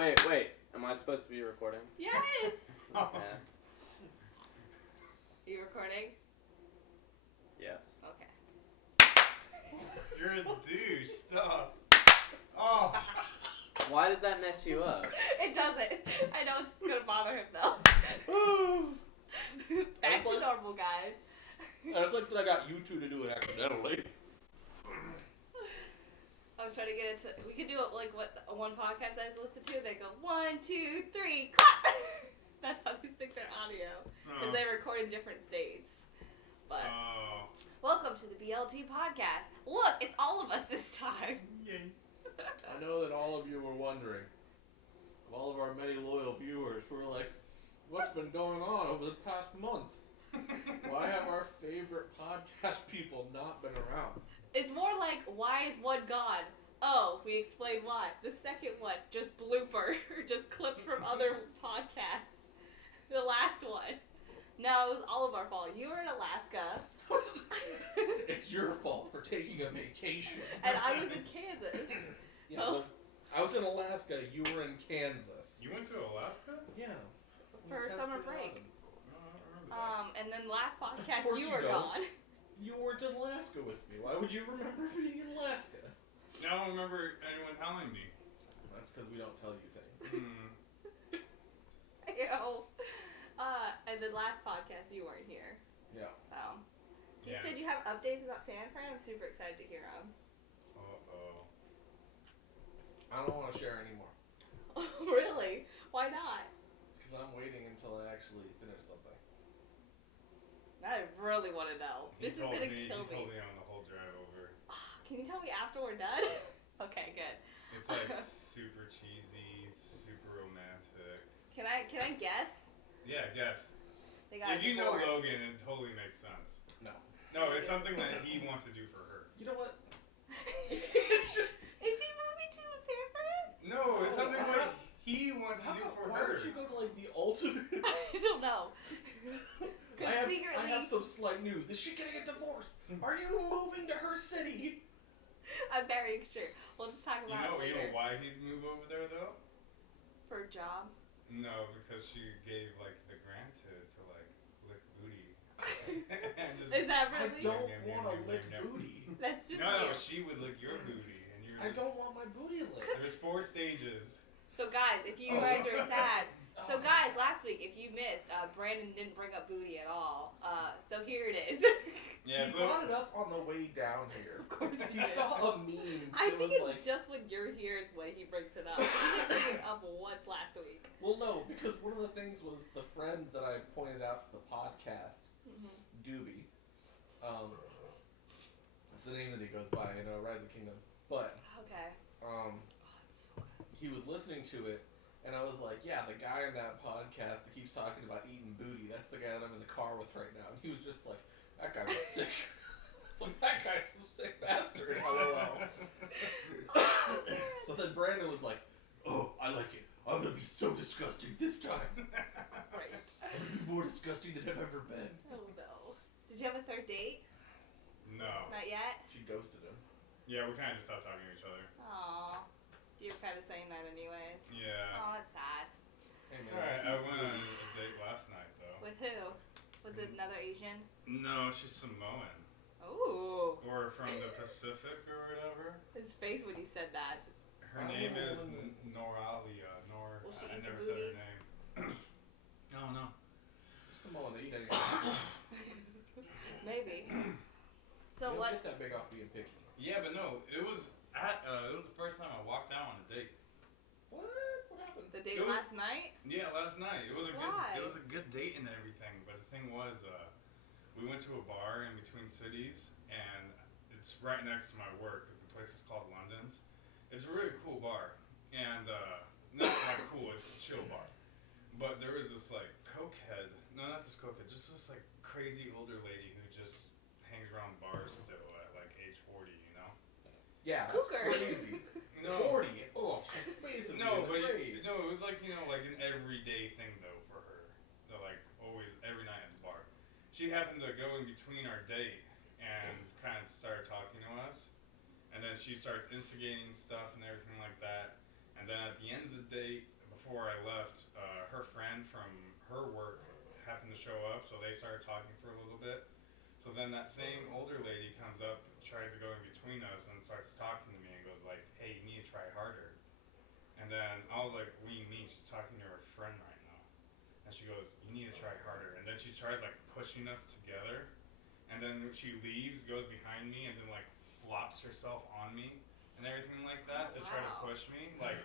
Wait. Am I supposed to be recording? Yes! Yeah. Are you recording? Yes. Okay. You're a douche. Stop. Oh. Why does that mess you up? It doesn't. I know it's just gonna bother him though. Back to normal, guys. I just like that I got you two to do it accidentally. I was trying to get into. We could do it like what one podcast I listen to. They go 1, 2, 3, cut. That's how they stick their audio because they record in different states. But welcome to the BLT podcast. Look, it's all of us this time. Yay. I know that all of you were wondering, of all of our many loyal viewers, who were like, what's been going on over the past month? Why have our favorite podcast people not been around? It's more like, why is one gone? Oh, we explained why. The second one, just blooper, just clips from other podcasts. The last one. No, it was all of our fault. You were in Alaska. It's your fault for taking a vacation. And I was in Kansas. Yeah, well, I was in Alaska, you were in Kansas. You went to Alaska? Yeah. For summer break. Oh, I don't remember that. And then last podcast, Of course you you were don't. gone. You weren't in Alaska with me. Why would you remember being in Alaska? I don't remember anyone telling me. That's because we don't tell you things. Ew. And then last podcast, you weren't here. Yeah. So you Yeah. said you have updates about San Fran. I'm super excited to hear them. Uh-oh. I don't want to share anymore. Really? Why not? Because I'm waiting until I actually finish something. I really want to know. This is going to kill He told me. me on the whole drive over. Can you tell me after we're done? Okay, good. It's like super cheesy, super romantic. Can I guess? Yeah, guess. They got If you know divorced. Logan, it totally makes sense. No. No, it's something that he wants to do for her. You know what? Is she moving to San Fran? No, it's something How like about- he wants to do for Why her. would you go to like the ultimate? I don't know. I have some slight news. Is she getting a divorce? Are you moving to her city? I'm very sure. We'll just talk about it You later. know why he'd move over there though? For a job? No, because she gave like the grant to like lick booty. And just- Is that I really? don't want to lick booty. That's just No, you. she would lick your booty, and you're. I don't want my booty licked. There's 4 stages. So guys, if you guys are sad. So guys, last week, if you missed, Brandon didn't bring up booty at all. So here it is. Yeah, He but brought it up on the way down here. Of course He he did. saw a meme. I that think was it's like, just when you're here is when he brings it up. He didn't bring it up once last week. well, no, because one of the things was the friend that I pointed out to the podcast, Doobie. That's the name that he goes by in Rise of Kingdoms. But Okay. he was listening to it, and I was like, yeah, the guy in that podcast that keeps talking about eating booty, that's the guy that I'm in the car with right now. And he was just like, that guy's sick. It's like, that guy's a sick bastard. LOL. So then Brandon was like, oh, I like it. I'm going to be so disgusting this time. Right. I'm going to be more disgusting than I've ever been. Oh no. Did you have a third date? No. Not yet? She ghosted him. Yeah, we kind of just stopped talking to each other. Aw. You were kind of saying that anyways. Yeah. Oh, that's sad. Hey, man, Alright, let's I see went what on the- a date last night though. With who? Was it another Asian? No, she's Samoan. Ooh. Or from the Pacific or whatever. His face when he said that. Just, Her name is Noralia. Will she I eat the never said booty? her name. No. Just the moment that you don't maybe. So get what's... that big off being picky. Yeah, but no, it was the first time I walked out on a date. What? What happened? The date It was- last night? Yeah, last night. It was a Why? good date and everything, but the thing was, we went to a bar in between cities, and it's right next to my work. The place is called London's. It's a really cool bar, and not like cool. It's a chill bar. But there was this like cokehead. No, not this cokehead. Just this like crazy older lady who just hangs around bars still at like age 40. You know? Yeah, that's Cougar. crazy. No. 40. Oh, she's basically No, in the but grave. no, it was like, you know, like an everyday thing though for her. So like always every night at the bar. She happened to go in between our date and kind of started talking to us, and then she starts instigating stuff and everything like that. And then at the end of the date, before I left, her friend from her work happened to show up, so they started talking for a little bit. So then that same older lady comes up, tries to go in between us, and starts talking to me and goes like, "Hey, you need to try harder." And then I was like, "What do you mean?" She's talking to her friend right now, and she goes, "You need to try harder." And then she tries like pushing us together, and then she leaves, goes behind me, and then like flops herself on me and everything like that to try to push me, like.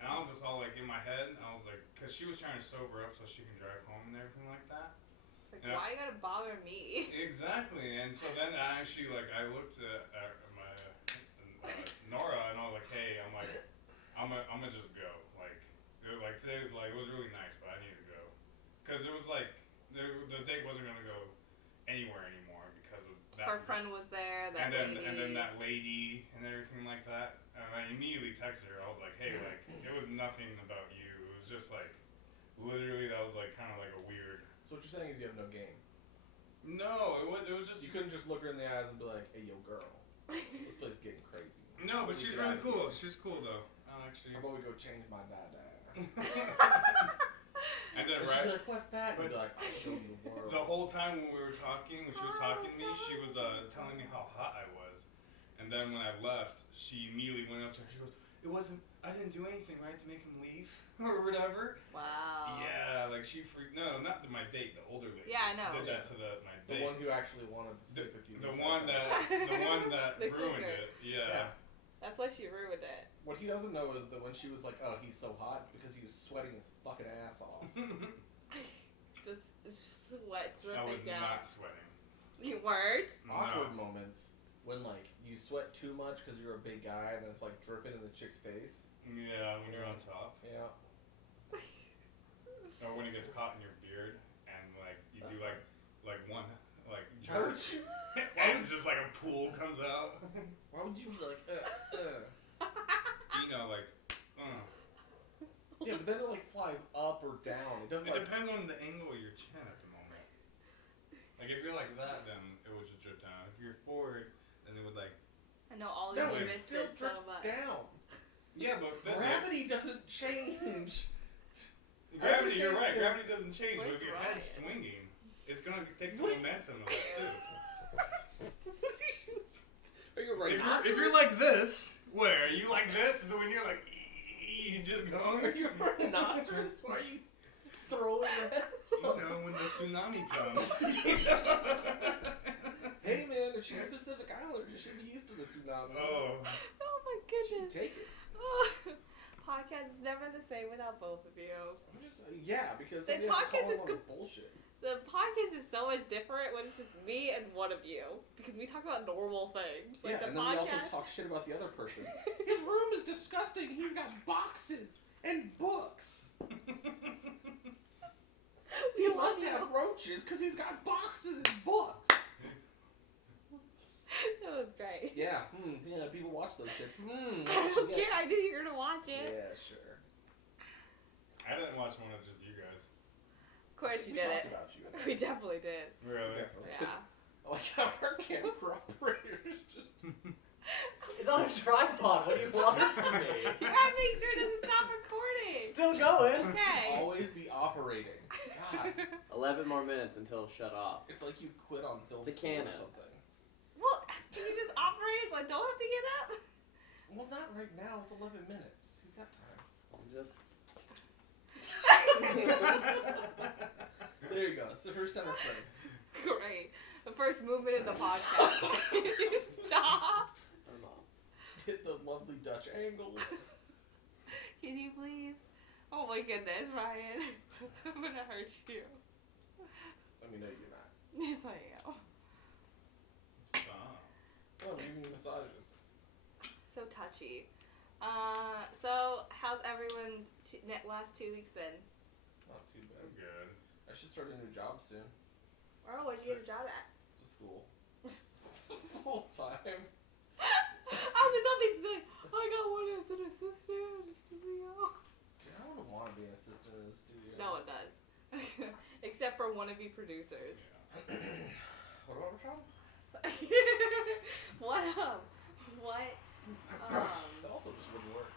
And I was just all like in my head, and I was like, because she was trying to sober up so she can drive home and everything like that. It's like, why you gotta bother me? Exactly, and so then I actually like I looked at my Nora, and I was like, hey, I'm gonna just go. Like today, like it was really nice, but I need to go, because it was like the date wasn't gonna go anywhere anymore because of that. Her friend was there. And then that lady and everything like that. And I immediately texted her. I was like, hey, like, it was nothing about you. It was just like, literally, that was like kind of like a weird. So what you're saying is you have no game. No, it was just. You couldn't just look her in the eyes and be like, hey, yo, girl, this place is getting crazy. No, but she's really cool. She's cool though. Actually. How about we go change my dada? And then she'd be like, what's that? And but be like, I'll show you the world. The whole time when we were talking, when she was talking to me, she was telling me how hot I was. And then when I left, she immediately went up to her. She goes, I didn't do anything, right, to make him leave or whatever. Wow. Yeah, like she freaked. No, not my date. The older lady. Yeah, I know. Did that to my date. The one who actually wanted to stick with you. The one that The ruined cougar. it. Yeah. That's why she ruined it. What he doesn't know is that when she was like, oh, he's so hot, it's because he was sweating his fucking ass off. Just sweat I was dripping down. not sweating. You weren't? Awkward moments when like you sweat too much because you're a big guy and then it's like dripping in the chick's face. Yeah, when you're on top. Yeah. Or when it gets caught in your beard and like you That's do like one like Why would you? and just like a pool comes out. Why would you be like, You know, like. Yeah, but then it like flies up or down. It doesn't It like. depends on the angle of your chin at the moment. Like if you're like that, then it would just drip down. If you're forward, then it would like. I know all No, you it missed still it so drips much. down. Yeah, but Gravity doesn't change. Gravity, you're right. Yeah. Gravity doesn't change, but if your head's swinging, it's gonna take the momentum of that too. Are you right? If you're like this, where you like this, when you're like, you just going. Are you a rhinoceros? Why are you throwing your head? You know, when the tsunami comes. Hey man, if she's a Pacific Islander, you should be used to the tsunami. Oh. Oh my goodness. Take it. Podcast is never the same without both of you. I'm just because The we have to podcast call is on this bullshit. The podcast is so much different when it's just me and one of you. Because we talk about normal things. Like Yeah, the and then podcast, we also talk shit about the other person. His room is disgusting. He's got boxes and books. He must have roaches because he's got boxes and books. That was great. Yeah, people watch those shits. I don't care. I knew you were going to watch it. Yeah, sure. I didn't watch one of just you guys. Of course you We did talked it. about you. We definitely did. Really? Definitely. Yeah. Like how our camera operator is just. It's on a tripod. What do you want from me? You gotta make sure it doesn't stop recording. Still going. Okay. Always be operating. God. 11 more minutes until shut off. It's like you quit on film It's a school or canon. something. Well, can you just operate so I don't have to get up? Well, not right now. It's 11 minutes. He's got time. I'm just. There you go. So her center frame. Great. The first movement of the podcast. Can you stop? I'm off. Hit those lovely Dutch angles. Can you please? Oh my goodness, Ryan. I'm gonna hurt you. I mean, no, you're not. Yes, I am. Stop. Oh, you mean massages? So touchy. So how's everyone's last 2 weeks been? Not too bad. I'm good. I should start a new job soon. Oh, where'd you get a job at? To school. Full time. I was always like, I got one as an assistant in the studio. Dude, I wouldn't want to be an assistant in the studio. No one does. Except for wannabe producers. Yeah. What about Rashawn? What up? What? That also just wouldn't work.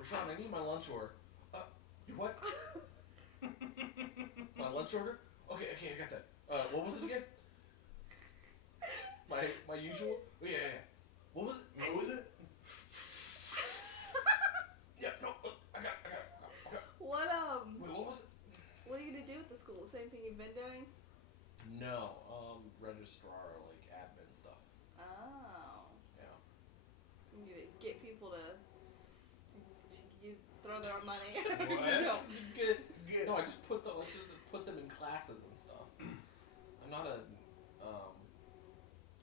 Rashawn, I need my lunch order. You what? My lunch order? Okay, I got that. What was it again? My usual? Oh, yeah. What was it? Yeah, no, I got it. What Wait, what was it? What are you gonna do with the school? The same thing you've been doing? No, registrar, like admin stuff. Oh. Yeah. You need to get people to throw their money. What? No, I just put them in classes and stuff. I'm not a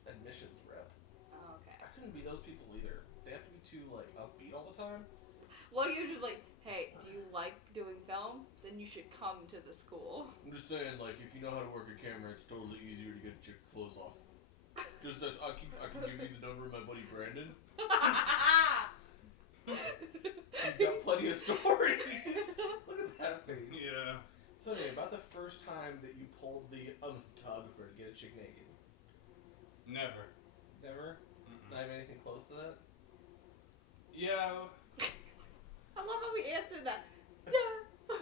admissions rep. Oh, okay. I couldn't be those people either. They have to be too like upbeat all the time. Well, you're just like, hey, do you like doing film? Then you should come to the school. I'm just saying, like, if you know how to work a camera, it's totally easier to get your clothes off. Just as I can give you the number of my buddy Brandon. He's got plenty of stories. Look at that face. Yeah. So anyway, about the first time that you pulled the photographer to get a chick naked. Never. Never? Mm-mm. Not even anything close to that? Yeah. I love how we answered that. Yeah.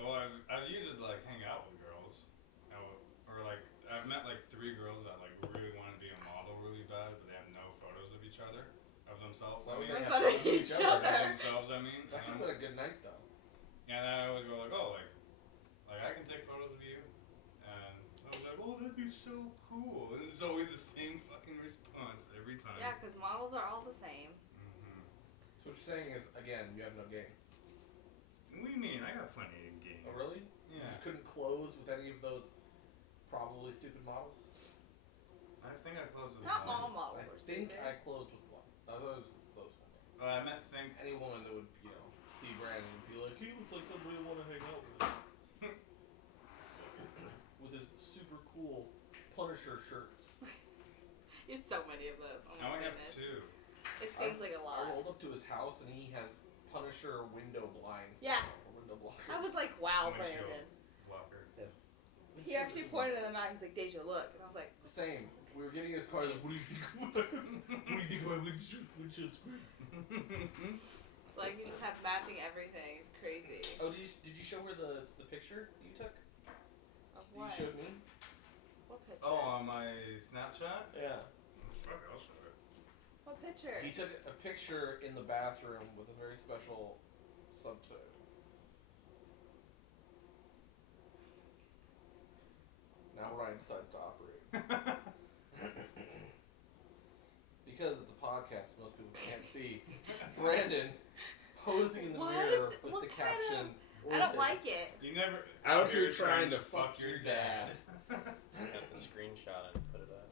Well, I've used it to like hang out with girls, or like I've met like 3 girls that like really want to be a model really bad, but they have no photos of each other, of themselves. Why would I they mean, have photos of each other? of themselves. I mean, That should have been a good night, though. and I always go like, oh, like I can take photos of you, and I was like, oh, that'd be so cool. And it's always the same fucking response every time. Yeah, because models are all the same. Mm-hmm. So what you're saying is, again, you have no game. What do you mean? I got plenty of game. Oh, really? You Yeah. just couldn't close with any of those probably stupid models? I think I closed with Not one. all models I are think stupid. I closed with one. Those ones. I meant think. Any woman that would, see Brandon and be like, he looks like somebody I want to hang out with. With his super cool Punisher shirts. There's so many of those. Oh I my only have goodness. 2. It seems like a I lot. rolled up to his house and he has Punisher window blinds. Yeah. Or window blockers. I was like, wow, Windshield Brandon. blocker. He actually pointed them out. He's like, Deja, look. And I was like, Same. We were getting his car. Like, what do you think? What do you think of my windshield screen? it's like you just have matching everything. It's crazy. Oh, did you show her the picture you took? Of You what? showed me. What picture? Oh, on my Snapchat? Yeah. Fuck it, I'll show it. What picture? He took a picture in the bathroom with a very special subtitle. Now Ryan decides to operate. Because it's a podcast, most people can't see. It's Brandon posing in the What? mirror with What the kind caption. I don't like it. You never. Out here trying to fuck your dad. Got the screenshot and put it up.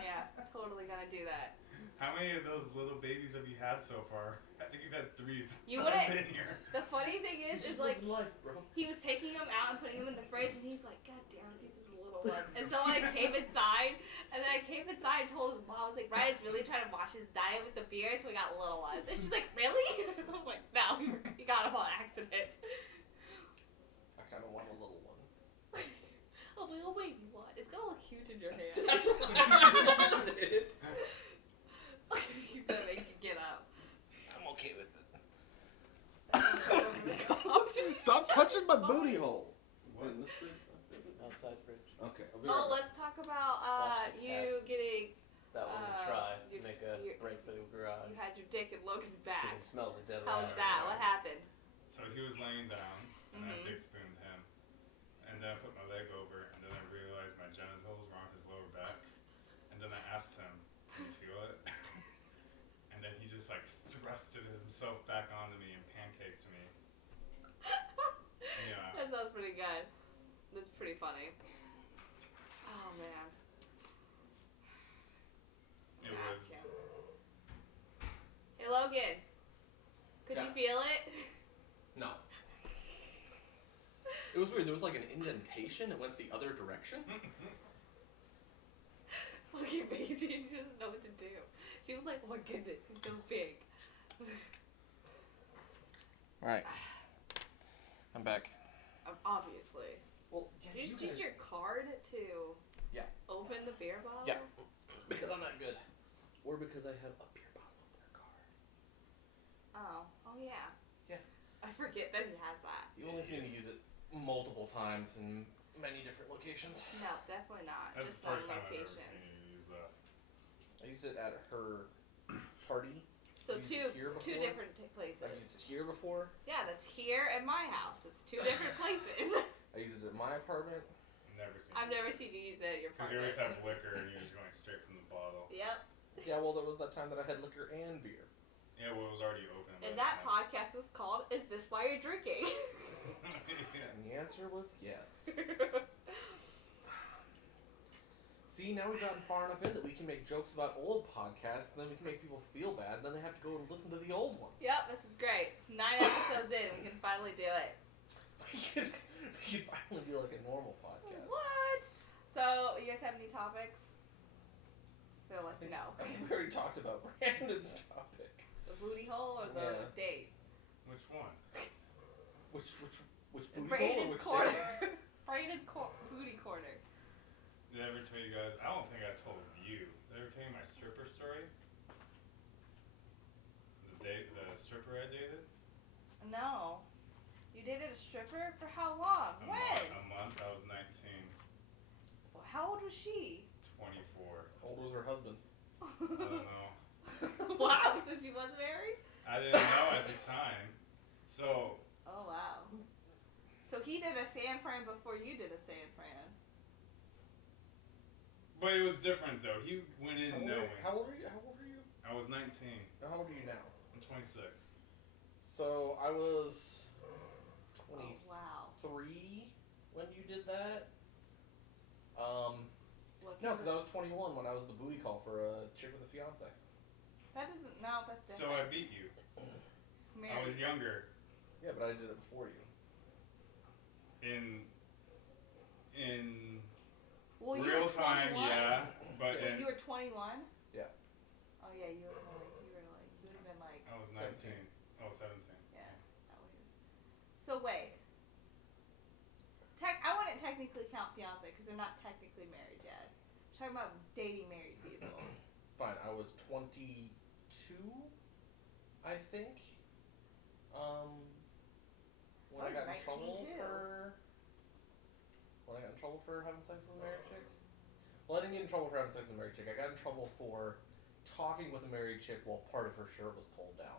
Yeah, totally gonna do that. How many of those little babies have you had so far? I think you've had 3 since You I've wouldn't- been here. The funny thing is He's just like, living life, bro. he was taking them out and putting them in the fridge, and he's like, God damn it, these are the little ones. And so when I came inside, and I told his mom, I was like, Ryan's really trying to watch his diet with the beer, so we got little ones. And she's like, really? I'm like, no, you got them on accident. I kind of want a little one. Oh, well, wait, what? It's gonna look huge in your hand. That's what I wanted. He's gonna make you get up. I'm okay with it. Stop touching my booty hole. What? In this fridge? Outside fridge. Okay, I'll be Oh, right back. let's talk about Plastic you cats. getting. That one to try. you- Make a you- break for the garage. You had your dick in Logan's You back. can smell the dead How was rat. that? What happened? So he was laying down, and I Mhm. big spooned him, and then I put my leg over, and then I realized my genitals were on his lower back, and then I asked him, "Can you feel it?" And then he just like thrusted himself back onto me and pancaked me. Yeah. That sounds pretty good. That's pretty funny. Oh man. It was. Hey Logan, could you Yeah. feel it? No. It was weird. There was like an indentation. It went the other direction. Look at Maisie. She doesn't know what to do. She was like, "Oh my goodness, he's so big." Right. I'm back. Obviously. Well, Did you just use your card to open the beer bottle? Yeah. Because I'm that good. Or because I have a beer bottle in their car. Oh, yeah. Yeah. I forget that he has that. You only seem to use it multiple times in many different locations. No, definitely not. That's Just the first one time I've ever location. seen you use that. I used it at her party. So I've used it here two before. different places. I've used it here before. Yeah, that's here and my house. It's two different places. I used it at my apartment. I've never seen you use it at your Because you apartment. always have liquor and you're just going straight from the bottle. Yep. Yeah, well, there was that time that I had liquor and beer. Yeah, well, it was already open. And that podcast was called "Is This Why You're Drinking?" Yeah. And the answer was yes. See, now we've gotten far enough in that we can make jokes about old podcasts, and then we can make people feel bad, and then they have to go and listen to the old ones. Yep, this is great. 9 episodes in, we can finally do it. We can finally be like a normal podcast. What? So, you guys have any topics? They're like, no. I think we already talked about Brandon's topic. The booty hole or the Yeah. date? Which one? Which booty hole or Braden's which corner. date? Braden's booty corner. Did I ever tell you guys? I don't think I told you. Did I ever tell you my stripper story? The stripper I dated? No. You dated a stripper for how long? When? A month. I was 19. Well, how old was she? 24. How old was her husband? I don't know. Wow, so she was married? I didn't know at the time. So, Oh, wow. So he did a San Fran before you did a San Fran. but it was different though. He went in knowing. How old are you? How old are you? I was 19. How old are you now? I'm 26. So I was 23 Oh, wow. when you did that. Look, No, because I was 21 when I was the booty call for a chick with a fiance. That doesn't, no, that's So different. I beat you. Married. I was younger. Yeah, but I did it before you. In Well, you real were 21? time, yeah. But Wait, you were 21? Yeah. Oh, yeah, you would have been like, I was 19. 17. Oh, 17. yeah, that was. So wait. I wouldn't technically count fiance because they're not technically married yet. I'm talking about dating married people. Fine, I was 22, I think. When I I was got in 19 trouble too. when I got in trouble for having sex with a married chick. Well, I didn't get in trouble for having sex with a married chick. I got in trouble for talking with a married chick while part of her shirt was pulled down.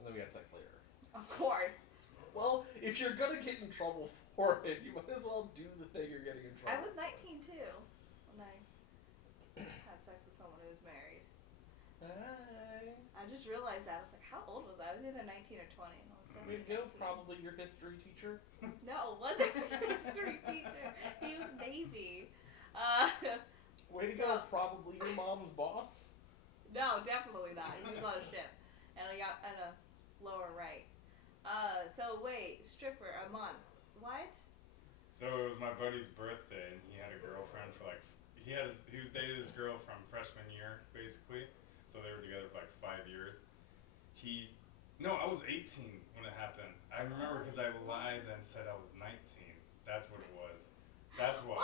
And then we had sex later. Of course. Well, if you're gonna get in trouble for it, you might as well do the thing you're getting in I trouble. was 19 too when I had sex with someone who was married. Hi. I just realized that. I was like, how old was I? I was either 19 or 20. I was Way definitely to go, 19. probably your history teacher. No, it wasn't a history teacher. He was Navy. Way to So- go, probably your mom's boss. No, definitely not. He was on a ship. And I got at a lower right. So wait, stripper, a month. What? So it was my buddy's birthday, and he had a girlfriend for like he was dating this girl from freshman year basically. So they were together for like 5 years. I was 18 when it happened. I remember because I lied and said I was 19. That's what it was. That's why.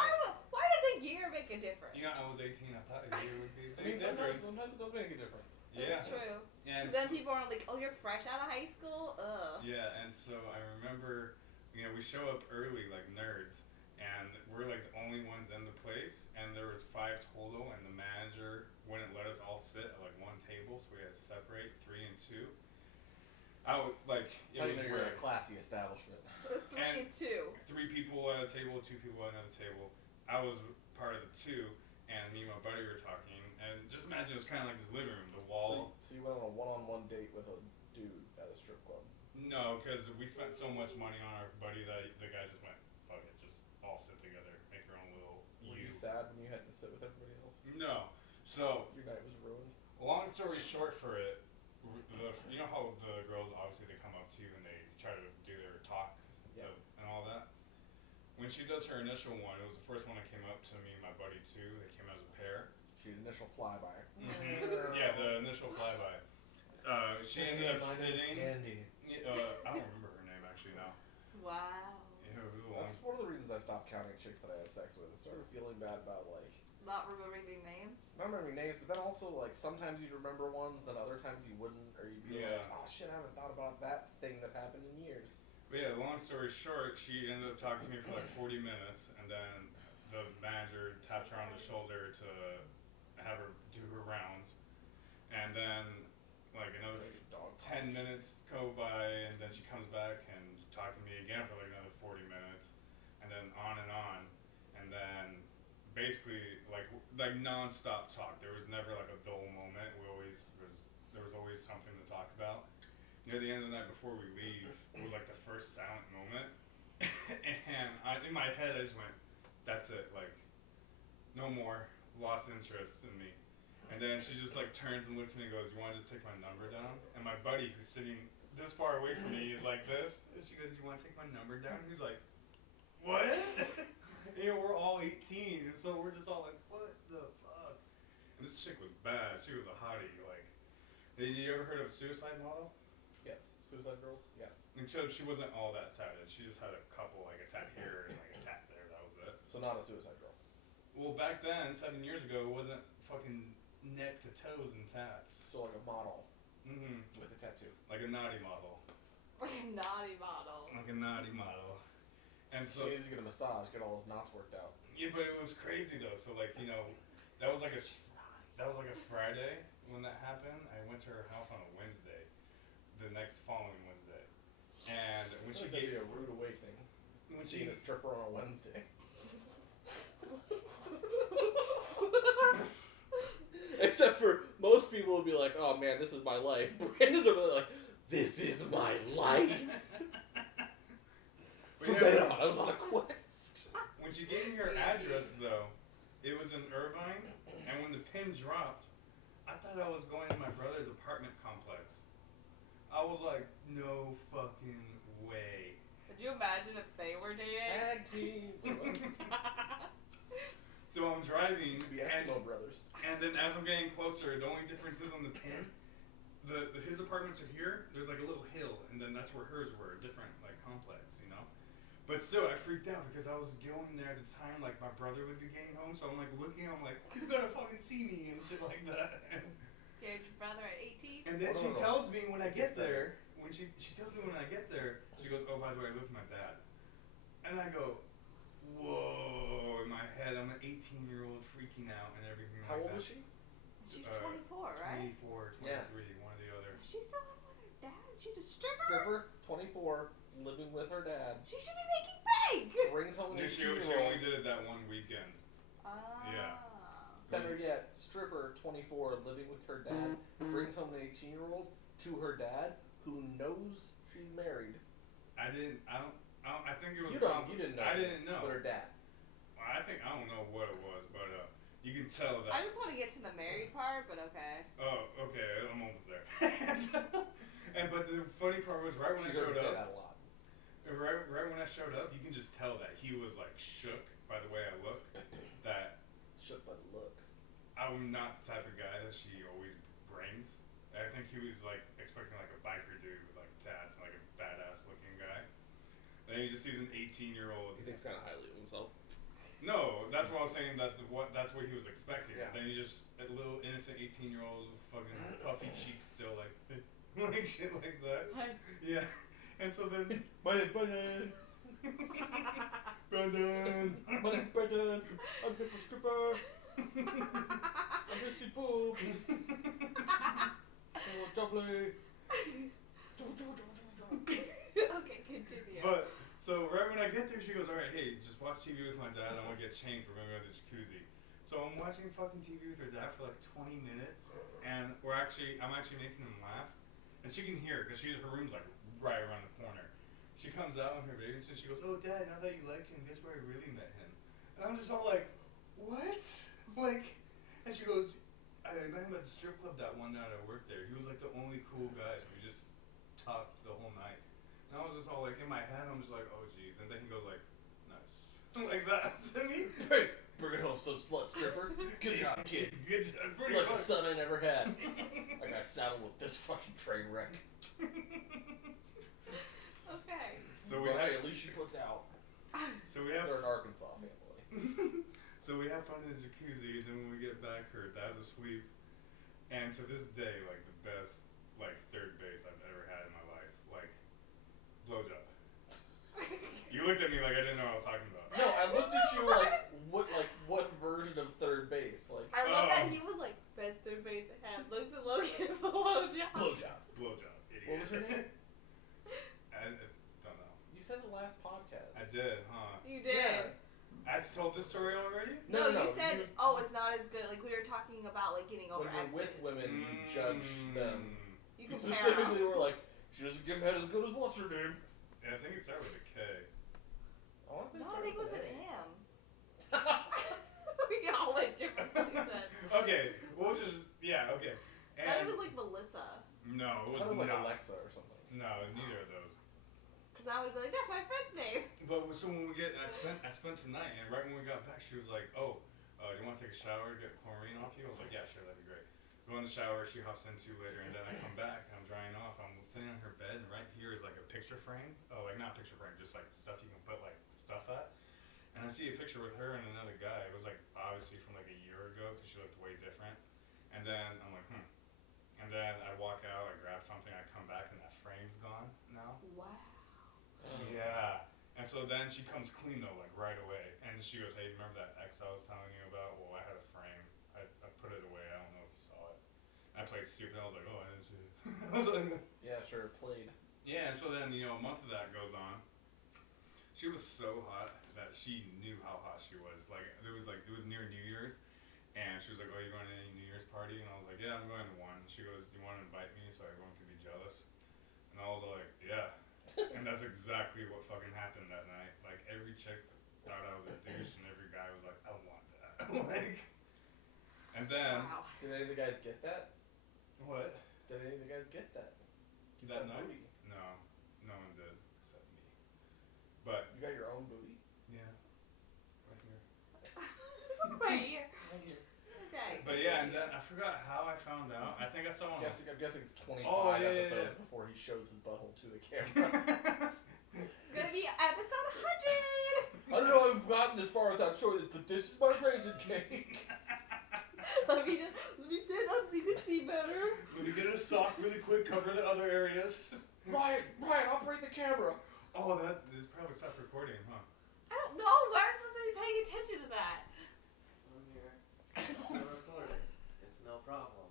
Why does a year make a difference? You know, I was 18. I thought a year would be a I mean, big difference. sometimes it does make a difference. Yeah. That's true. And Because then people are like, oh, you're fresh out of high school? Ugh. yeah, and so I remember, we show up early like nerds, and we're like the only ones in the place, and there was 5 total, and the manager wouldn't let us all sit at like one table, so we had to separate 3 and 2. It Tell was you you're at weird. a classy establishment. 3 and 2. 3 people at a table, 2 people at another table. I was part of the 2, and me and my buddy were talking, and just imagine it was kind of like this living room, the wall. So you went on a one-on-one date with a dude at a strip club. No, because we spent so much money on our buddy that the guy just went, fuck it, just all sit together, make your own little Were you sad when you had to sit with everybody else? No. So, Your night was ruined. long story short for it, you know how the girls, obviously, they come up to you and they try to do their talk Yeah. and all that? When she does her initial one, it was the first one that came up to me and my buddy too. They came as a pair. She had initial flyby. Yeah, the initial flyby. She ended up sitting. Candy. I don't remember her name actually now. Wow. Yeah, it was a long. That's one of the reasons I stopped counting chicks that I had sex with. I started feeling bad about like Not remembering names. Not remembering names, but then also, like, sometimes you'd remember ones, then other times you wouldn't, or you'd be like, oh shit, I haven't thought about that thing that happened in years. But yeah, long story short, she ended up talking to me for like 40 minutes, and then the manager taps her on the shoulder to have her do her rounds. And then, like, another 10 minutes go by, and then she comes back and talking to me again for like another 40 minutes, and then on. And then basically, like non-stop talk. There was never like a dull moment. There was always something to talk about. Near the end of the night before we leave, it was like the first silent moment. And in my head, I just went, that's it, like, no more, lost interest in me. And then she just like turns and looks at me and goes, you want to just take my number down? And my buddy who's sitting this far away from me is like this. And she goes, you want to take my number down? He's like, what? You know, we're all 18, and so we're just all like, what the fuck? And this chick was bad. She was a hottie. Like, you ever heard of Suicide Model? Yes. Suicide Girls? Yeah. Except she wasn't all that tatted. She just had a couple, like a tat here and like a tat there. That was it. So not a suicide girl. Well, back then, 7 years ago, it wasn't fucking neck to toes and tats. So like a model Mm-hmm. with a tattoo. Like a naughty model. Like a naughty model. Like a naughty model. And so She needs to get a massage, get all those knots worked out. yeah, but it was crazy though. So like, you know, that was like a Friday when that happened. I went to her house on a Wednesday, the next following Wednesday, and when she That'd gave be a rude awakening. when Seeing she a stripper on a Wednesday. Except for most people would be like, oh man, this is my life. Brandon's over there like, this is my life. From then on, I was on a quest. when she gave me her address though, it was in Irvine, and when the pin dropped, I thought I was going to my brother's apartment complex. I was like, no fucking way. Could you imagine if they were dating? Tag team. So I'm driving, The Eskimo brothers. and then as I'm getting closer, the only difference is on the pin. His apartments are here. There's like a little hill, and then that's where hers were, different like complex, you know. But still, I freaked out because I was going there at the time like my brother would be getting home, so I'm like looking, I'm like he's gonna fucking see me and shit like that. Scared your brother at 18? And then Oh, she no. tells me when I get Gets better. there, when she tells me when I get there, she goes, oh by the way, I live with my dad, and I go, whoa, in my head, I'm an 18-year-old freaking out and everything. How like old that. She's Uh, 24, right? 24, 23, Yeah. one or the other. She's still living with her dad? She's a stripper? Stripper, 24, living with her dad. She should be making bank! Brings home an No, she 18-year-old. only did it that one weekend. Yeah. Better yet, stripper, 24, living with her dad, brings home an 18-year-old to her dad, who knows she's married. I think it was. You didn't know. I didn't know. But her dad. I don't know what it was, but you can tell that. I just want to get to the married part, but okay. Oh, okay, I'm almost there. But the funny part was right when She I heard showed me say up. that a lot. Right when I showed up, you can just tell that he was like shook by the way I look. That Shook by the look. I'm not the type of guy that she always brings. I think he was like expecting like a biker dude with like tats and like a badass looking guy. Then he just sees an 18-year-old. He thinks kind of highly of himself. No, that's what I was saying. That's what he was expecting. Yeah. Then he just a little innocent 18-year-old with fucking puffy cheeks, still like like shit like that. Hi. Yeah. And so then my Brandon. Brandon. My name's Brandon. I'm here for stripper. I'm here to see boobs. Oh, jubbly. Okay, continue. But so right when I get there, she goes, "All right, hey, just watch TV with my dad. I'm gonna get changed. We're gonna go to the jacuzzi." So I'm watching fucking TV with her dad for like 20 minutes, and I'm actually making him laugh, and she can hear because her room's like right around the corner. She comes out in her bathing suit. She goes, "Oh, Dad, now that you like him, guess where I really met him?" And I'm just all like, "What?" Like, and she goes, "I met him at the strip club that one night I worked there. He was like the only cool guy, so we just talked the whole night." And I was just all like, in my head, I'm just like, "Oh, geez." And then he goes like, "Nice," like that to me. Hey, bring it home, some slut stripper. Good job, kid. Good job. Pretty Like a much. son I never had. I got saddled with this fucking train wreck. Okay. So we But have. hey, at least she puts out. So we have. They're an Arkansas family. So we have fun in the jacuzzi, and then when we get back, her dad's asleep. And to this day, like the best, like third base I've ever had in my life, like blowjob. You looked at me like I didn't know what I was talking about. No, I looked at you like what version of third base? Like I love that he was like, best third base I had. Looks at Logan, blowjob. Blowjob. Idiot. What was her name? I don't know. You said the last podcast. I did, huh? You did. Yeah. I told this story already? No, No, you said, oh, it's not as good. Like, we were talking about, like, getting over When you're with exes. women, you judge them. You You compare specifically them. were like, she doesn't give head as good as what's her name? Yeah, I think it started with a K. I want to say No, I think it was an an M. We all went different places. Okay, we'll just, yeah, okay. I thought it was, like, Melissa. No, it was I thought it was like not. Alexa or something. No, neither of those. Because I would be like, that's my friend's name. But so when I spent tonight, and right when we got back, she was like, "Oh, do you want to take a shower, get chlorine off you?" I was like, "Yeah, sure, that'd be great." Go in the shower, she hops into later, and then I come back, I'm drying off, I'm sitting on her bed, and right here is like a picture frame. Oh, like not picture frame, just like stuff you can put like stuff at. And I see a picture with her and another guy. It was like obviously from like a year ago because she looked way different. And then I'm like, And then I walk out, I grab something, I come back, and that frame's gone now. Wow. Yeah. And so then she comes clean though, like right away. And she goes, "Hey, remember that ex I was telling you about? Well, I had a frame. I put it away. I don't know if you saw it." And I played stupid. I was like, "Oh, I didn't see it." I was like, Yeah, sure, played. yeah. And so then a month of that goes on. She was so hot that she knew how hot she was. Like it was near New Year's, and she was like, "Oh, you going to any New Year's party?" And I was like, "Yeah, I'm going to one." She goes, "Do you want to invite me so everyone could be jealous?" And I was like, "Yeah." And that's exactly what fucking happened that night. Like every chick thought I was a douche, and every guy was like, "I want that." Like, and then Wow. Did any of the guys get that? what? Did any of the guys get that? That That night? booty. No, no one did except me. But You got your own booty? yeah, right here. Right here. Right here. Okay. But yeah, and then I forgot how I found out. I think I saw one. I'm guessing it's 25 Oh, yeah, yeah, episodes yeah. before he shows his butthole to the camera. It's gonna be episode 100. I don't know if I've gotten this far without showing this, but this is my raisin cake. let me stand up so you can see better. Let me get a sock really quick, cover the other areas. Ryan, operate the camera. Oh, that is probably stopped recording, huh? I don't know. Why am I supposed to be paying attention to that? I'm here. It's still recording. It's no problem.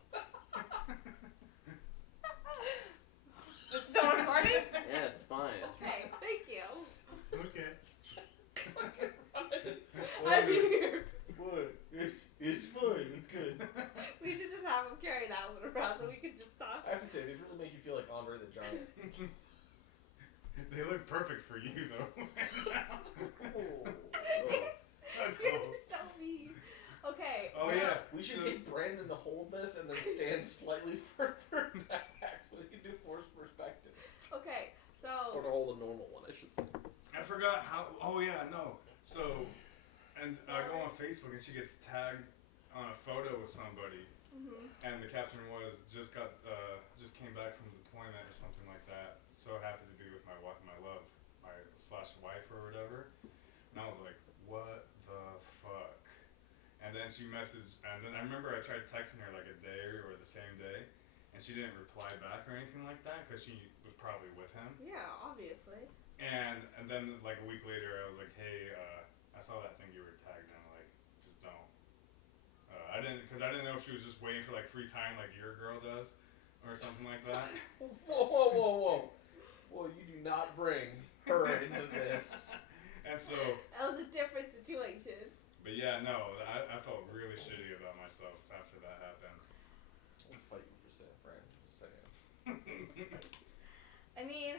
It's still recording? Yeah, it's fine. Okay, thank you. Okay. I'm here. What? It's fine. It's good. We should just have him carry that one around so we can just talk. I have to say, these really make you feel like Andre the Giant. They look perfect for you, though. Oh. You're so mean. Okay. Oh, so- yeah. We should So- get Brandon to hold this and then stand slightly further back so we can do forced perspective. Okay, Or so. to hold a normal one, I should say. I forgot how. Oh, yeah, no. So, and I go on Facebook and she gets tagged on a photo with somebody. Mhm. And the caption was, just came back from deployment or something like that. So happy to be with my love, my /wife or whatever. And I was like, what the fuck? And then she messaged, and then I remember I tried texting her like a day or the same day, and she didn't reply back or anything like that because she was probably with him. Yeah, obviously. And then like a week later, I was like, hey, I saw that thing you were tagged in. Like, just don't. I didn't know if she was just waiting for like free time, like your girl does, or something like that. Whoa. Well, you do not bring her into this. And so, That was a different situation. but yeah, no, I felt really shitty about myself after that happened. I'll fight you for San Fran. Just saying. I mean,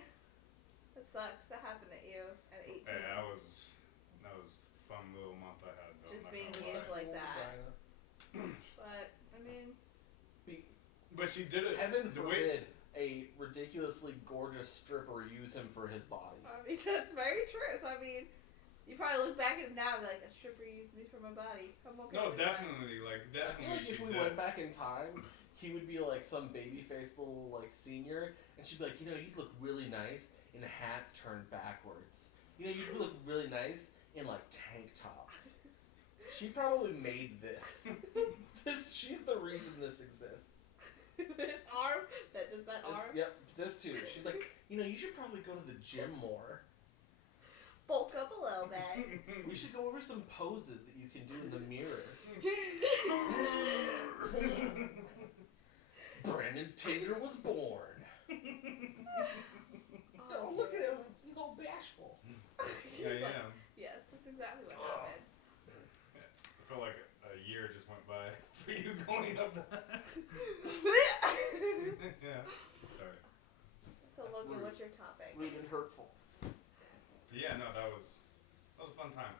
it sucks. That happened at you at 18. Hey, that was a fun little month I had though. Just I'm not being gonna lie. used like that. Vagina. But, I mean, But she did it. Heaven the way- forbid a ridiculously gorgeous stripper use him for his body. that's very true. So, I mean, you probably look back at it now and be like, a stripper used me for my body. I'm okay No, with definitely, I feel definitely. like if she we did. went back in time, he would be like some baby-faced little like senior, and she'd be like, you know, you'd look really nice in hats turned backwards. You know, you'd look really nice in like tank tops. She probably made this. She's the reason this exists. This arm? That does that arm? Yep, this too. She's like, you should probably go to the gym more. Bulk up a little bit. We should go over some poses that you can do in the mirror. Brandon's Tigger was born. Oh, look at him. He's all bashful. Yeah, I am. Yes, that's exactly what happened. I felt like a year just went by for you going up that. Yeah. Sorry. So, That's Logan, rude. what's your topic? Rude and hurtful. But yeah, no, that was a fun time.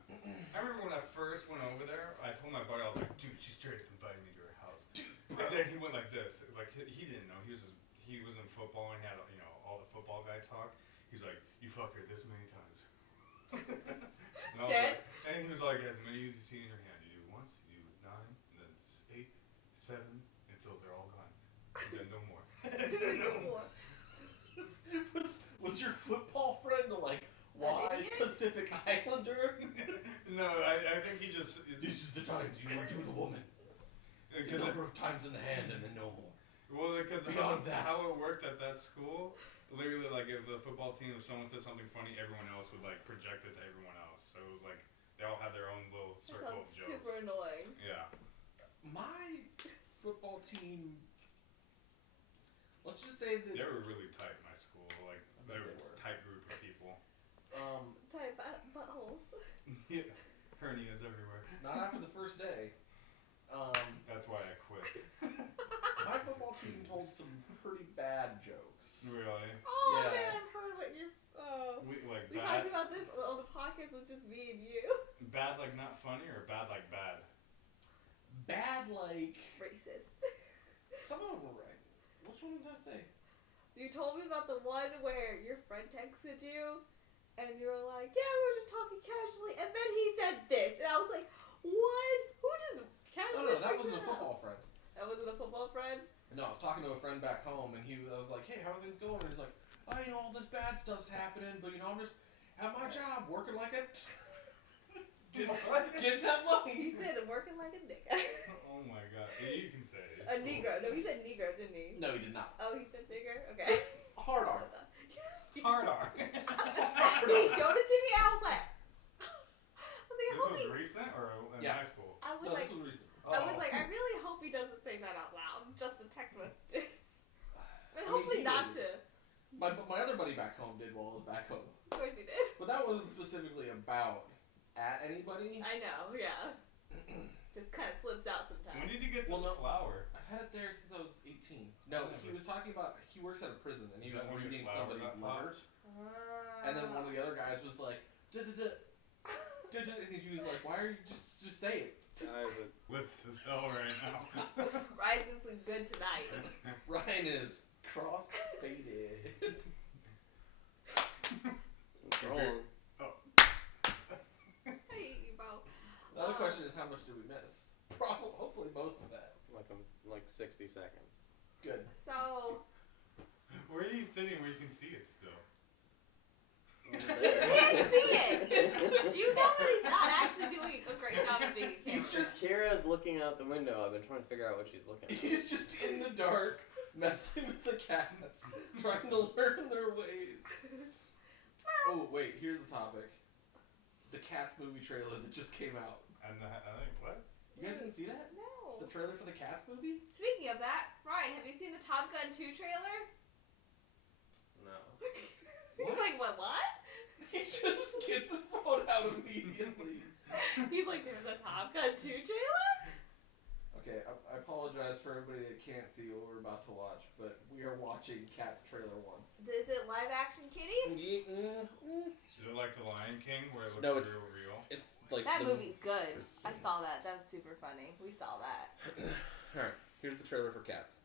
I remember when I first went over there, I told my buddy, I was like, dude, she straight up invited me to her house. Dude, bro. And then he went like this. Like, he didn't know. He was in football and had, all the football guy talk. He's like, you fucked her this many times. And I was Dead? like, and he was like, as many as you see in your hand. You do once, you do 9, and then 8, 7, until they're all gone. And then no more. No more. Was your football friend like wise Pacific Islander? No, I think he just. This is the times you were to the woman. The number of times in the hand and then no more. Well, because Beyond that. how it worked at that school, literally, like, if the football team, if someone said something funny, everyone else would, like, project it to everyone else. So it was like, they all had their own little That circle of sounds jokes. super annoying. Yeah. My football team. Let's just say that. They were really tight in my school. Like, I bet they were they a were. tight group of people. Tight buttholes. Yeah. Hernias everywhere. Not after the first day. That's why I quit. My football team told some pretty bad jokes. Really? Oh, Yeah. man, I've heard what you. Oh. We We bad, talked about this on the podcast with just me and you. bad like not funny or bad like bad? Bad, like. Racist. Some of them were right. Which one did I say? You told me about the one where your friend texted you, and you were like, yeah, we were just talking casually, and then he said this, and I was like, what? Who just casually No, that brings wasn't a it up? football friend. That wasn't a football friend? No, I was talking to a friend back home, and I was like, hey, how are things going? And he's like, oh, all this bad stuff's happening, but, I'm just at my job, working like a... Getting that money. He said working like a nigga. Oh my god. Yeah, you can say it. It's A cool. negro. No, he said negro, didn't he? No, he did not. Oh, he said nigger? Okay. Hard R. Hard R. He showed it to me, I was like, I This hope was he... recent or in Yeah. high school? I was No, like, this was recent. I was like, I really hope he doesn't say that out loud, just in text messages. I mean, And hopefully he not did. to. My other buddy back home did while I was back home. Of course he did. But that wasn't specifically about at anybody. I know, yeah. Just kind of slips out sometimes. When did you get this Well, no. flower? I've had it there since I was 18. No, he was talking about, he works at a prison, and he Is was that when your reading flower somebody's got letter. popped? And then one of the other guys was like, and he was like, why are you just say it? What's his hell right now? Ryan is looking good tonight. Ryan is cross-faded. Wrong. Hey, you both. The other question is, how much did we miss? Probably, hopefully most of that. Like 60 seconds. Good. So, Where are you sitting where you can see it still? you can't see it. You know that he's not actually doing a great job of being a camera. He's just Kira's looking out the window. I've been trying to figure out what she's looking at. He's just in the dark, messing with the cats, trying to learn their ways. Oh, wait, here's the topic. The Cats movie trailer that just came out. And I think, what? You guys didn't see that? No. The trailer for the Cats movie? Speaking of that, Ryan, have you seen the Top Gun 2 trailer? No. He's like, what? He just gets his phone out immediately. He's like, there's a Top Gun 2 trailer? Okay, I apologize for everybody that can't see what we're about to watch, but we are watching Cats trailer 1. Is it live action kitties? Is it like The Lion King where it looks No, it's- real? It's like That movie's good. I saw that. That was super funny. We saw that. Alright, here's the trailer for Cats.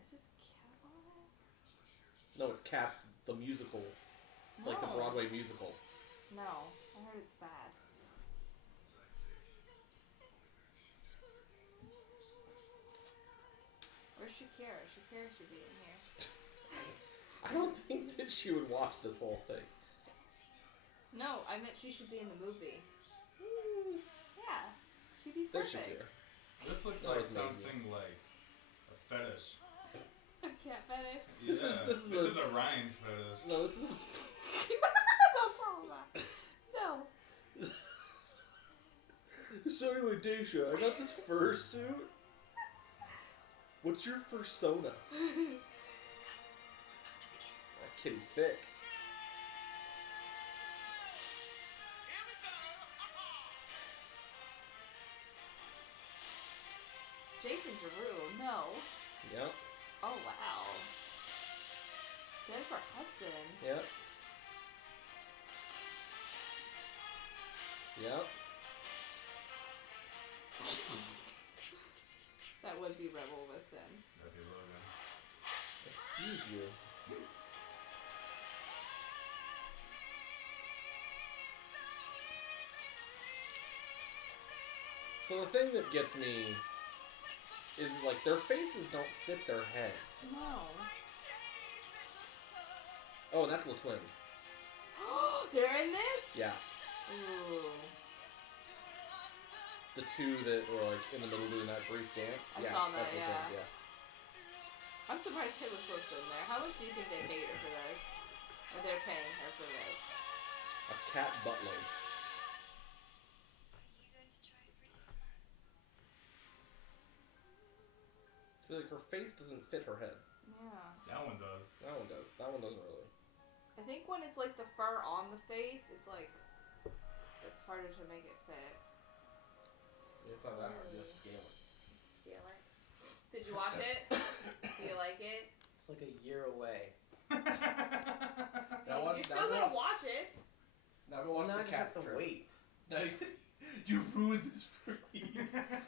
Is this cat on it? No, it's Cats, the musical. Like the No. Broadway musical. No. I heard it's bad. Where's Shakira? Shakira should be in here. I don't think that she would watch this whole thing. No, I meant she should be in the movie. She'd be They're perfect. Shakira. This looks That like was amazing. something like a fetish. Cat fetish. This is a Ryan fetish. No, this is a... Don't tell him that. No. So anyway, Daisha, I got this fursuit. What's your fursona? That kitty thick. Jason Derulo, no. Yep. Oh, wow. Jennifer Hudson. Yep. Yep. That would be Rebel Wilson. That'd be Logan. Excuse you. So the thing that gets me is like their faces don't fit their heads. No. Oh, and that's the twins. They're in this? Yeah. Ooh. The two that were like in the middle doing that brief dance. I Yeah, saw that, that's the yeah. twins, yeah. I'm surprised Taylor Swift's in there. How much do you think they paid her for this? Or they're paying her for this? A cat buttload. So like her face doesn't fit her head. Yeah. That one does. That one does. That one doesn't really. I think when it's like the fur on the face, it's like, it's harder to make it fit. It's not that hard. Just scale it. Scale it. Did you watch it? Do you like it? It's like a year away. Now watch. You're still gonna watch it. Now go watch Now the I just Cats have to trailer. wait. Now you ruined this for me.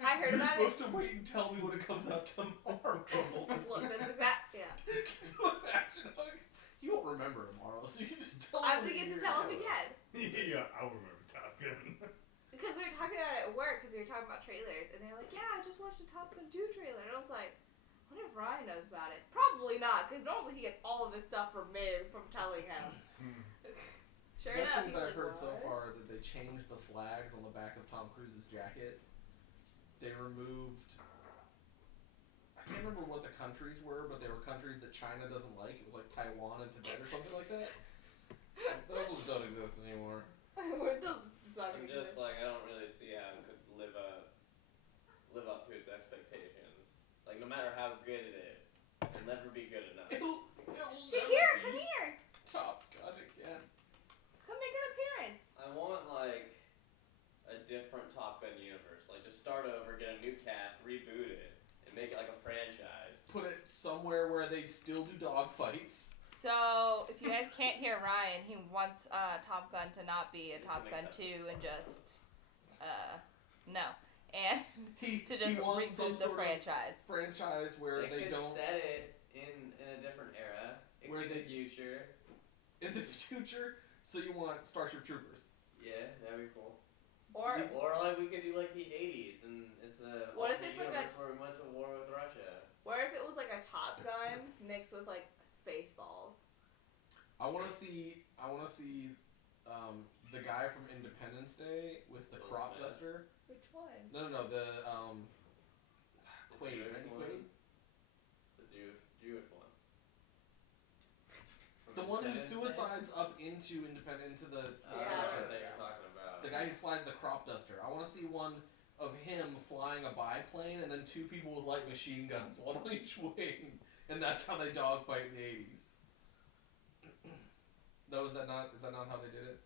I heard You're about it. supposed to wait and tell me when it comes out tomorrow. Look, that's exact. Yeah. Can you imagine? You won't remember tomorrow, so you can just tell I have me to get when to you're tell him out. again. Yeah, I remember Top Gun. Because we were talking about it at work, because we were talking about trailers, and they were like, yeah, I just watched the Top Gun 2 trailer. And I was like, I wonder if Ryan knows about it. Probably not, because normally he gets all of his stuff from me, from telling him. Sure Best enough, things he's I've like, heard so "What?" far that they changed the flags on the back of Tom Cruise's jacket. They removed. I can't remember what the countries were, but they were countries that China doesn't like. It was like Taiwan and Tibet or something like that. Those ones don't exist anymore. Those not I'm even just like, I don't really see how it could live up to its expectations. Like, no matter how good it is, it'll never be good enough. It'll Shakira, never come be here! Top Gun again. Come make an appearance! I want, like, a different Top Gun universe. Like, just start over, get a new cast, reboot it, and make it like a franchise. Put it somewhere where they still do dogfights. So, if you guys can't hear Ryan, he wants Top Gun to not be a Top Gun 2 and just, no. And to just wants some reboot the sort franchise. of franchise where they could don't. set it in a different era. It Where could be they- the future. In the future, so you want Starship Troopers. Yeah, that'd be cool. Or, Or like we could do like the 80s and it's a What if alternate it's like a- universe where we went to war with Russia. what if it was like a Top Gun mixed with like Spaceballs? I want to see the guy from Independence Day with the Will crop Smith. duster. Which one? No, the Quaid, Jewish Randy one? Quaid, The Jewish one. the one who Independence Day? suicides up into the Oh, Yeah. that's what you're talking about. the guy who flies the crop duster. I want to see one of him flying a biplane and then two people with light machine guns, one on each wing, and that's how they dogfight in the 80s. Is that not how they did it?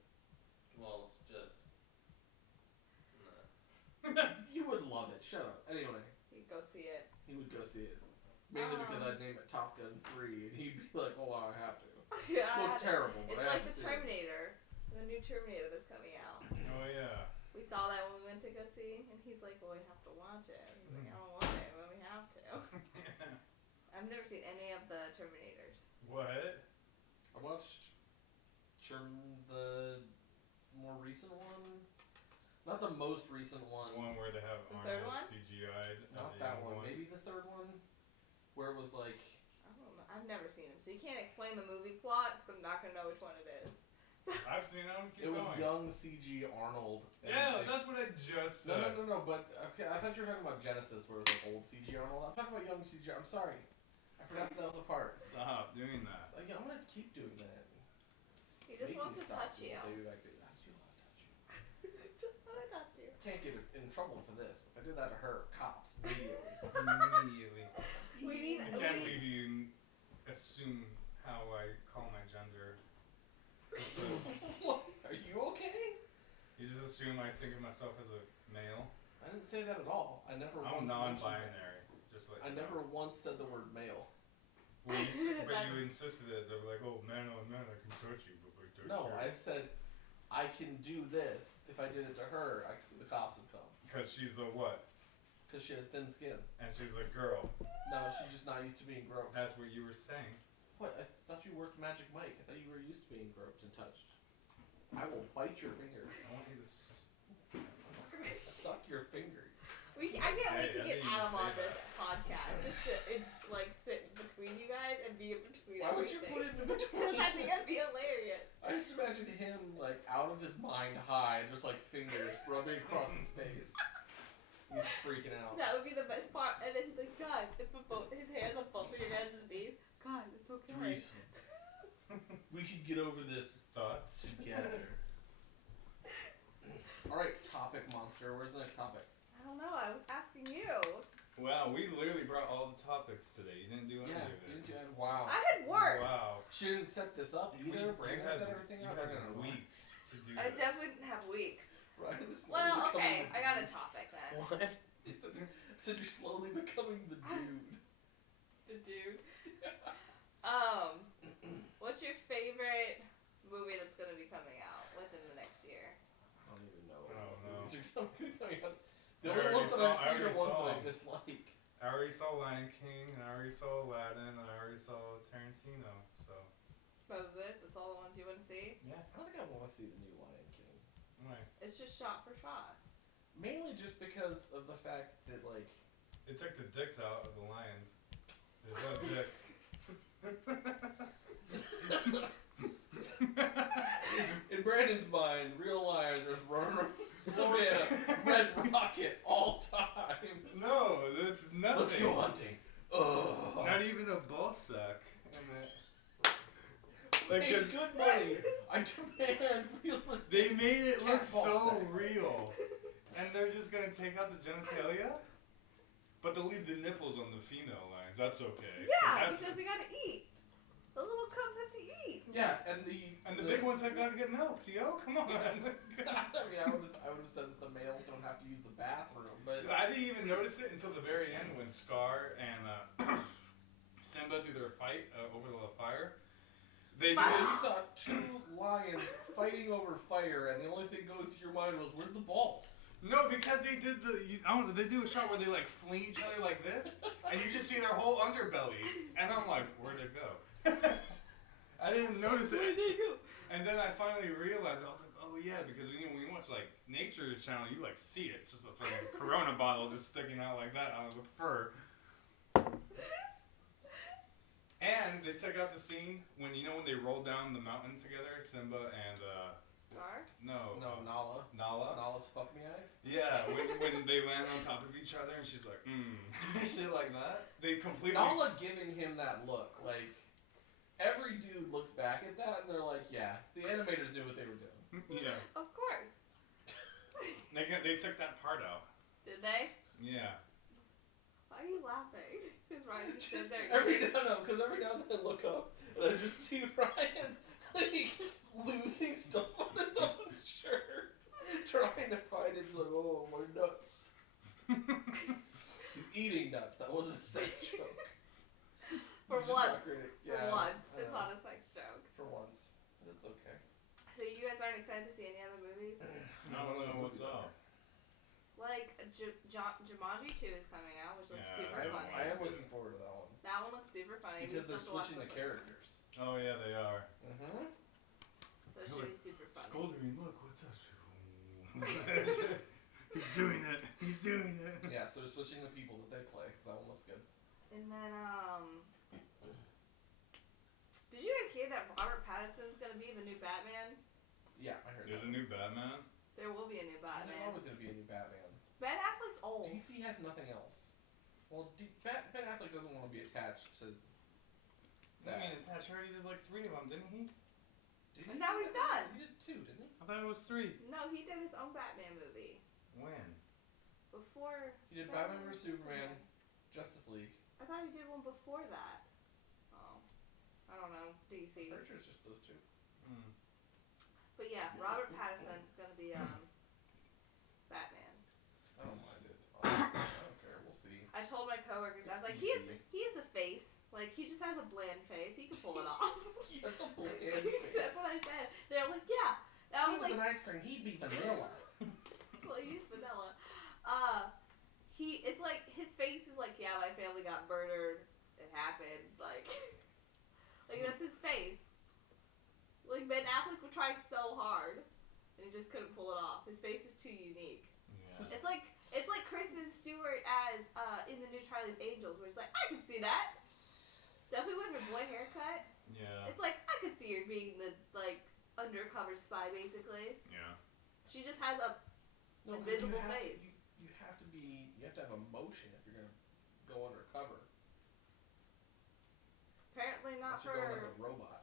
Well, it's just You would love it. Shut up. Anyway, You go see it. he would go see it. Mainly because I'd name it Top Gun 3, and he'd be like, "Oh, I have to." Yeah. Well, it's terrible, but It's I like have the to see it. Terminator. The new Terminator that's coming out. Oh yeah. We saw that when we went to go see, and he's like, well, we have to watch it. He's like, I don't want it, but we have to. I've never seen any of the Terminators. What? I watched the more recent one. Not the most recent one. One where they have The third Arnold one? CGI'd. Not as a that young one. Maybe the third one. Where it was like. I don't know. I've never seen them, so you can't explain the movie plot because I'm not gonna know which one it is. I've seen them. Keep It was going. young CG Arnold. and Yeah, they- that's what I just said. No. But okay, I thought you were talking about Genesis, where it was like old CG Arnold. I'm talking about young CG. I'm sorry, I forgot that was a part. Stop doing that. It's like, I'm gonna keep doing that. He just Make wants me to stop touch doing you. it, Baby back there. I do want to touch you. Just want to touch you. Can't get in trouble for this. If I did that to her, cops immediately. Immediately. We need. I can't believe you assume how I call my gender. What? Are you okay? You just assume I think of myself as a male. I didn't say that at all. I never I'm once mentioned non-binary. Just like that. I never once said the word male. Well, but you insisted it. They were like, "Oh, man on man, I can touch you." But like, No, I said I can do this. If I did it to her, the cops would come. Because she's a what? Because she has thin skin. And she's a girl. No, she's just not used to being groped. That's what you were saying. What? I thought you worked Magic Mike. I thought you were used to being groped and touched. I will bite your fingers. I want you to. I'm not gonna suck your finger. I can't wait to Hey, I get didn't Adam say on this that. podcast. Just to sit between you guys and be in between. Why would you put it in between? I think that'd be hilarious. I just imagine him like out of his mind high, just like fingers rubbing across his face. He's freaking out. That would be the best part. And then he's like, guys, if his hands on both of your guys' knees, guys, it's okay. Threesome. We could get over this Thoughts? together. Alright, topic monster. Where's the next topic? I don't know. I was asking you. Wow, we literally brought all the topics today. You didn't do any Yeah, of it. you didn't do it. Wow. I had work. Wow. She didn't set this up either. Brandon had, set everything up. You I had don't know. weeks to do I this. definitely didn't have weeks. Brandon is slowly Well, becoming okay. the I got a dude. topic then. What? He said you're slowly becoming the dude. The dude. What's your favorite movie that's gonna be coming out within the next year? I don't even know. Oh, no. Movies are coming out. The I only already ones that I've saw- I seen are already ones saw that I them. dislike. I already saw Lion King, and I already saw Aladdin, and I already saw Tarantino, so. That was it? That's all the ones you want to see? Yeah. I don't think I want to see the new Lion King. Right. It's just shot for shot. Mainly just because of the fact that, like, They took the dicks out of the lions. There's no dicks. in Brandon's mind, real lions are just running around Savannah, Red Rocket, all time. No, that's nothing. Let's go hunting. Ugh. Not even a ball sack. Like Pay good money. I demand realistic. they made it look Cat ball so sex. real, and they're just gonna take out the genitalia, but they'll leave the nipples on the female lions. That's okay. Yeah, That's, because they gotta eat. The little cubs have to eat. Yeah, and the big ones have got to get milked. Yo, come on. I mean, I would have said that the males don't have to use the bathroom, but I didn't even notice it until the very end when Scar and Simba do their fight over the fire. They so did. you saw two lions fighting over fire, and the only thing going through your mind was, "Where's the balls?" No, because they did they do a shot where they like fling each other like this, and you just see their whole underbelly, and I'm like, where'd it go? I didn't notice it. Where'd they go? And then I finally realized, I was like, oh yeah, because when you watch like Nature's Channel, you like see it, just a fucking Corona bottle just sticking out like that out of the fur. And they took out the scene when they rolled down the mountain together, Simba and Scar? No, Nala. Nala. Nala's fuck me eyes. Yeah, when they land on top of each other and she's like, shit like that. They completely. Nala giving him that look, like every dude looks back at that and they're like, yeah, the animators knew what they were doing. Yeah. Of course. They took that part out. Did they? Yeah. Why are you laughing? Because Ryan just stood there. Because every now and then I look up and I just see Ryan like losing stuff on his own shirt, trying to find it. He's like, oh, my nuts. He's eating nuts. That wasn't a sex joke. For He's just not once. great. For Yeah, once. I It's know. not a sex joke. For once, but it's okay. So you guys aren't excited to see any other movies? I don't know what's up. Like, Jumanji 2 is coming out, which looks Yeah, super funny. I am looking forward to that one. That one looks super funny. Because We they're still have to switching watch the first one. characters. Oh yeah, they are. Mm-hmm. So it should be super funny. Scoldering, look, what's up? He's doing it. He's doing it. Yeah, so they're switching the people that they play, so that one looks good. And then, did you guys hear that Robert Pattinson's gonna be the new Batman? Yeah, I heard There's that. a new Batman? There will be a new There's Batman. always going to be a new Batman. Ben Affleck's old. DC has nothing else. Well, Ben Affleck doesn't want to be attached to that. I mean, Tash already did like 3 of them, didn't he? Did And now he's done. He did 2, didn't he? I thought it was 3. No, he did his own Batman movie. When? Before... He did Batman vs. Superman, Justice League. I thought he did one before that. Oh. I don't know. DC. Pretty sure it's just those 2. Mm. But yeah, Robert Pattinson is going to be Batman. I don't mind it. Honestly, I don't care. We'll see. I told my coworkers, I was like, It's he has a face. Like, he just has a bland face. He can pull it off. He has a bland face. That's what I said. They're like, yeah. And I was like, an ice cream, he'd be vanilla. well, he's vanilla. It's like, his face is like, yeah, my family got murdered. It happened. Like that's his face. Like, Ben Affleck would try so hard, and he just couldn't pull it off. His face is too unique. Yeah. It's like Kristen Stewart as in the new Charlie's Angels, where it's like, I can see that. Definitely with her boy haircut. Yeah. It's like, I could see her being the, like, undercover spy, basically. Yeah. She just has a No, 'cause invisible you have face. You have to have emotion if you're gonna go undercover. Apparently not Unless you're going as for a robot.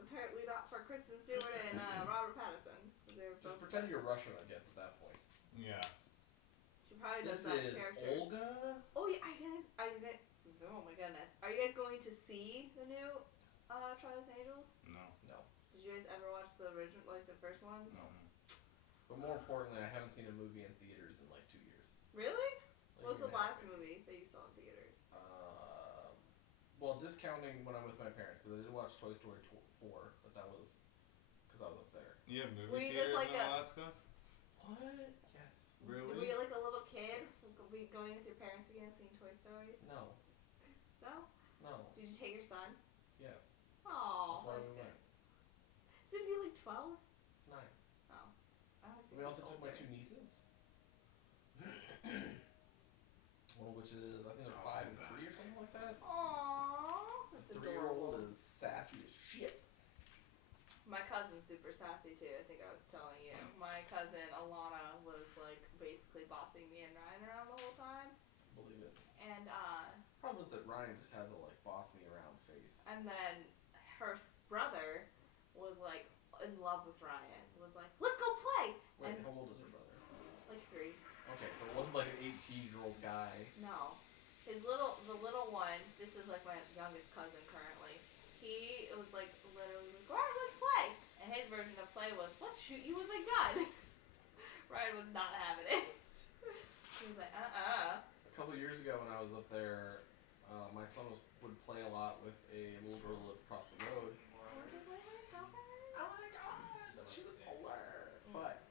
apparently not for Kristen Stewart and Robert Pattinson. 'Cause they were Just both pretend you're Russian, I guess, at that point. Yeah. She probably does This that is character. Olga. Oh yeah, oh my goodness. Are you guys going to see the new Charlie's Angels? No. No. Did you guys ever watch the original, like the first ones? No. But more importantly, I haven't seen a movie in theaters in like 2 years. Really? Like What was a the year and a half, last maybe. movie that you saw in theaters? Well, discounting when I'm with my parents, because I did watch Toy Story 4, but that was because I was up there. You have movie Were you theaters just like in a- Alaska? What? Yes. Were Really? you like a little kid? Yes. Going with your parents again, seeing Toy Stories? No. No? No. Did you take your son? Yes. Oh, That's why that's we good. went. So is he like 12? 9. Oh. I was We also took my 2 nieces. One which is, I think they're 5 and 3 or something like that. Aww. That's The adorable. 3-year-old is sassy as shit. My cousin's super sassy too, I think I was telling you. My cousin Alana was like basically bossing me and Ryan around the whole time. Believe it. And Problem is that Ryan just has a like boss me around face. then her brother was like in love with Ryan. Was like, let's go play. Wait, And how old is her brother? like 3. Okay, so it wasn't like an 18-year-old guy. No. The little one, this is like my youngest cousin currently. He was like literally like, alright, let's play. And his version of play was, let's shoot you with a gun. Ryan was not having it. He was like, A couple years ago when I was up there, my son would play a lot with a little girl who lived across the road. I was like, wait, girlfriend? Oh my god, she was older. But,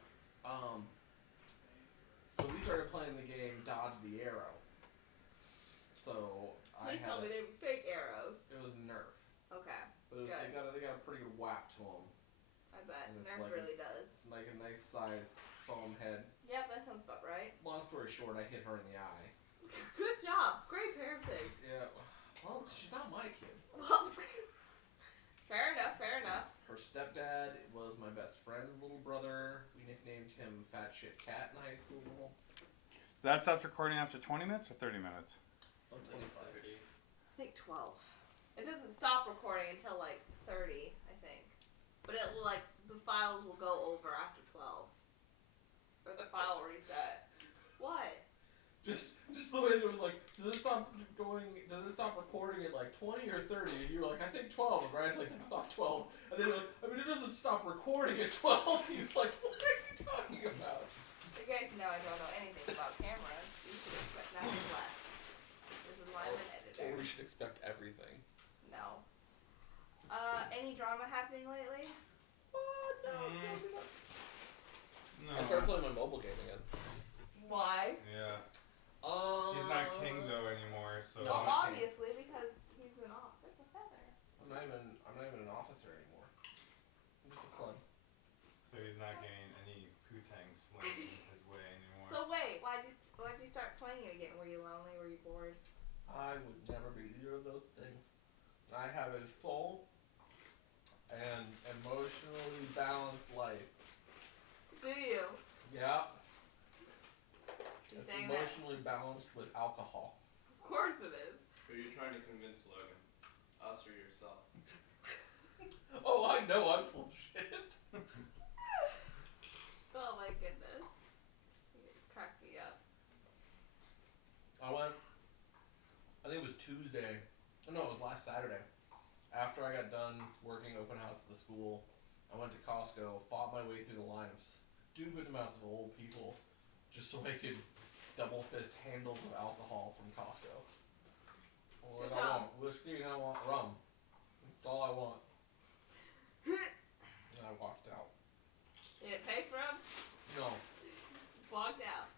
so we started playing the game Dodge the Arrow. So Please tell me they were fake arrows. it was Nerf. Okay. But it was, Good. they got a pretty good whap to them. I bet. And it's Nerf like really does. It's like a nice sized foam head. Yep, that sounds about right. Long story short, I hit her in the eye. Good job. Great parenting. Yeah. Well, she's not my kid. Fair enough, fair enough. Her stepdad was my best friend's little brother. We nicknamed him Fat Shit Cat in high school. That stops recording after 20 minutes or 30 minutes? 25. I think 12. It doesn't stop recording until like 30, I think. But it will like, the files will go over after 12. Or the file will reset. What? Just the way it was like, does it stop recording at like 20 or 30? And you were like, I think 12. And Brian's like, that's not 12. And then you're like, I mean, it doesn't stop recording at 12. He was like, what are you talking about? You guys know I don't know anything about cameras. You should expect nothing less. This is why I'm an editor. Or we should expect everything. No. Any drama happening lately? No. No. I started playing my mobile game again. Why? Yeah. He's not king though anymore, so. No, Well, I'm not obviously, because he's been off. That's a feather. I'm not even an officer anymore. I'm just a pleb. So he's not getting any poo-tang sling his way anymore. So wait, why'd you start playing it again? Were you lonely? Were you bored? I would never be either of those things. I have a full and emotionally balanced life emotionally balanced with alcohol. Of course it is. Who are you trying to convince, Logan? Us or yourself? Oh, I know I'm full of shit. Oh my goodness. You just cracked me up. I think it was Tuesday. No, it was last Saturday. After I got done working open house at the school, I went to Costco, fought my way through the line of stupid amounts of old people just so I could double fist handles of alcohol from Costco. Well, Good I job. want whiskey and I want rum. That's all I want. And I walked out. Did it pay for him? No, Just walked out.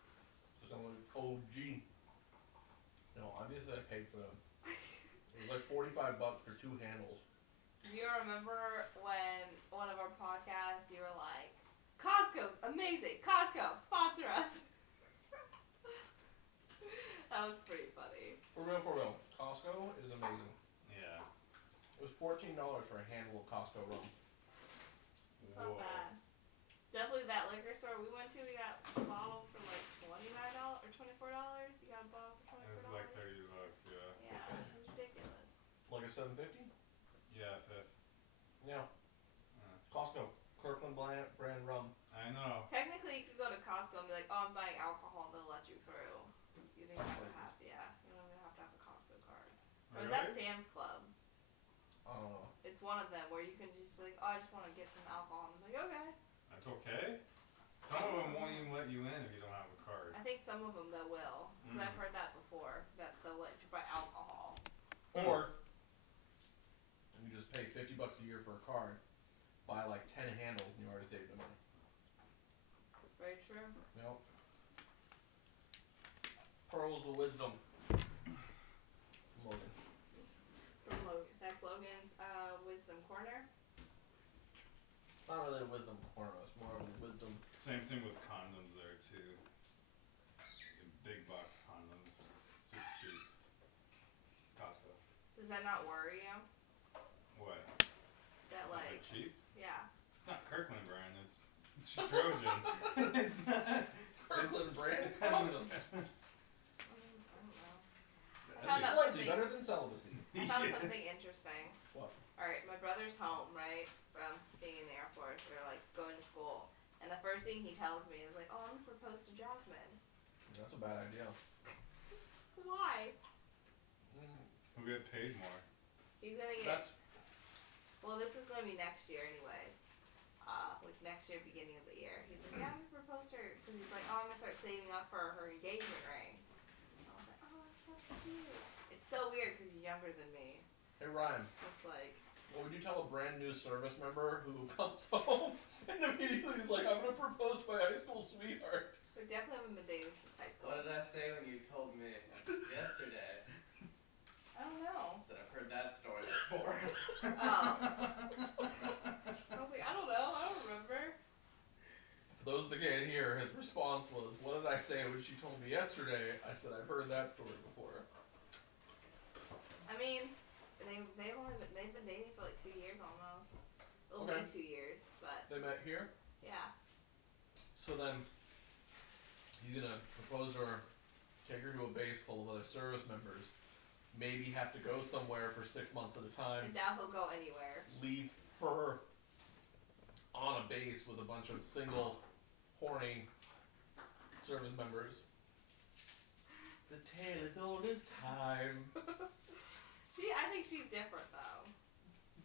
because I'm an OG. No, obviously I paid for them. It was like $45 for 2 handles. Do you remember when one of our podcasts you were like, Costco's amazing. Costco, sponsor us. That was pretty funny. For real. Costco is amazing. Yeah. It was $14 for a handle of Costco rum. It's not bad. Definitely that liquor store we went to, we got a bottle for like $29 or $24. You got a bottle for $24. It was like $30, yeah. Yeah, it was ridiculous. Like a 750? Yeah, fifth. Yeah. Costco. Kirkland brand rum. I know. Technically, you could go to Costco and be like, "Oh, I'm buying alcohol," and they'll let you through. You think Some you places. have, yeah, you don't even have to have a Costco card. Or is Really? that Sam's Club? I don't know. It's one of them where you can just be like, "Oh, I just want to get some alcohol," and I'm like, "Okay." That's okay? Some of them won't even let you in if you don't have a card. I think some of them they will, because I've heard that before, that they'll let you buy alcohol. Or you just pay $50 a year for a card, buy like 10 handles, and you already saved the money. That's very true. Yep. Pearls of wisdom. From Logan. From Logan. That's Logan's wisdom corner. Not really a wisdom corner, it's more of a wisdom. Same thing with condoms there too. The big box condoms. Super cheap. Costco. Does that not worry you? What? That Are like, they cheap? yeah. It's not Kirkland brand, it's Trojan. It's not. Kirkland brand I condoms. don't know. I found out Slightly something. better than celibacy. I found something interesting. What? Alright, my brother's home, right? From being in the Air Force or like going to school. And the first thing he tells me is like, "Oh, I'm gonna propose to Jasmine." That's a bad idea. Why? Who get paid more? He's gonna get. That's Well, this is gonna be next year, anyways. Like next year, beginning of the year. He's like, "Yeah, I'm gonna propose to her," because he's like, "Oh, I'm gonna start saving up for her engagement ring." And I was like, "Oh, that's so cute." It's so weird because he's younger than me. hey Ryan. It's just like. What would you tell a brand new service member who comes home and immediately is like, "I'm gonna propose to my high school sweetheart"? We definitely haven't been dating since high school. What did I say when you told me yesterday? I don't know. I said I've heard that story before. Oh. I was like, I don't know. I don't remember. For those that can't hear, his response was, "What did I say when she told me yesterday?" I said, "I've heard that story before." I mean, they've been dating for like 2 years almost. It'll Okay. be 2 years, but They met here, yeah. so then he's gonna propose to her, take her to a base full of other service members, maybe have to go somewhere for 6 months at a I time, doubt he'll go anywhere. leave her on a base with a bunch of single, horny service members. The tale is old as time. I think she's different though.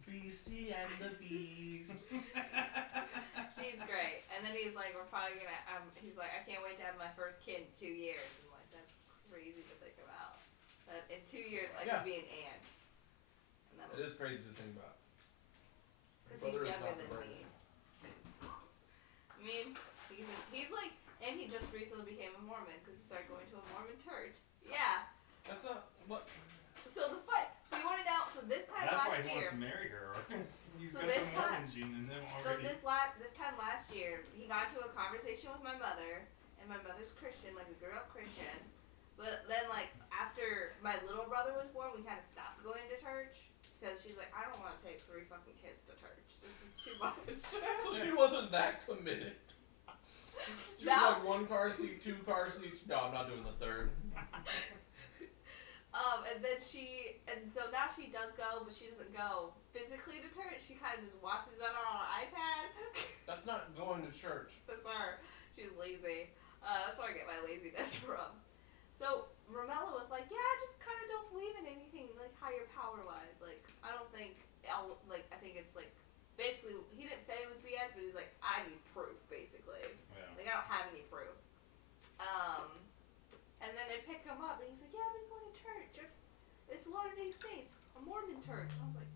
Beastie and the Beast. She's great. And then he's like, we're probably gonna he's like, I can't wait to have my first kid in 2 years. I'm like, that's crazy to think about. That in 2 years I Yeah. could be an aunt. And that It is crazy to think about. because Brother he's is younger not the than brand. me. I mean, he's like, and he just recently became a Mormon because he started going to a Mormon church. Yeah. That's not what. So the fight. So you want to know? So this time That's why last he year. wants to marry her. He's So got this the time- Mormon gene in him So already. this time last year, he got into a conversation with my mother, and my mother's Christian, like we grew up Christian. But then, like after my little brother was born, we kind of stopped going to church because she's like, I don't want to take 3 fucking kids to church. This is too much. So she wasn't that committed. She She was like 1 car seat, 2 car seats. No, I'm not doing the third. And so now she does go, but she doesn't go physically to church. She kind of just watches it on her iPad. That's not going to church. That's her. She's lazy. That's where I get my laziness from. So Romello was like, yeah, I just kind of don't believe in anything like higher power wise. Like I don't think I think it's like basically he didn't say it was BS, but he's like I need proof basically. Yeah. Like I don't have any proof. And then they pick him up and he's like, yeah, I've been going to church. It's Latter-day Saints, a Mormon church. And I was like,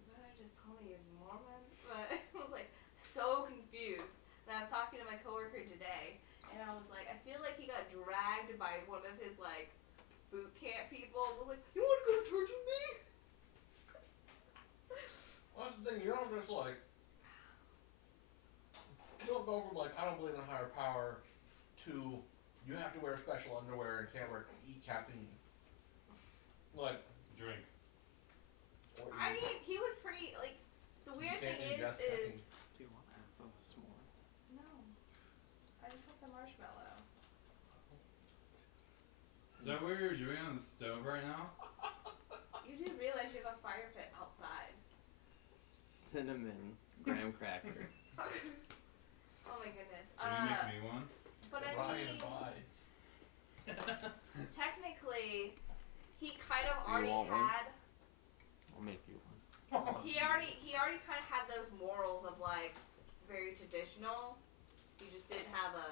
my brother just told me he was Mormon, but I was like so confused. And I was talking to my coworker today, and I was like, I feel like he got dragged by one of his like boot camp people. I was like, you want to go to church with me? Well, that's the thing. You don't just like. You don't go from like I don't believe in higher power to you have to wear special underwear and can't eat caffeine. Like Drink. I mean, he was pretty like. The weird thing is. Do you want half of a s'more? No, I just want the marshmallow. Is that what you're doing on the stove right now? You do realize you have a fire pit outside. Cinnamon graham cracker. Oh my goodness. Can you make me one? But I Ryan mean, abides. technically, he kind of Do you already want one? had. I'll make you one. He already kind of had those morals of like very traditional. He just didn't have a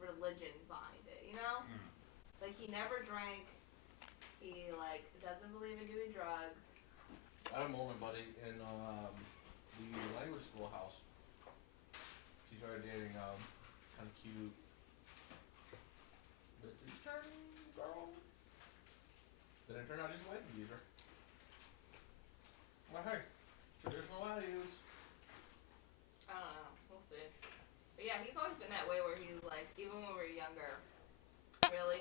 religion behind it, you know? Mm. Like he never drank. He like doesn't believe in doing drugs. I had a moment, buddy, in the language school house. He started dating kind of cute Middle Eastern girl. Then it turned out he's a wife abuser. Well, hey, traditional values. I don't know. We'll see. But yeah, he's always been that way where he's like, even when we were younger. Really?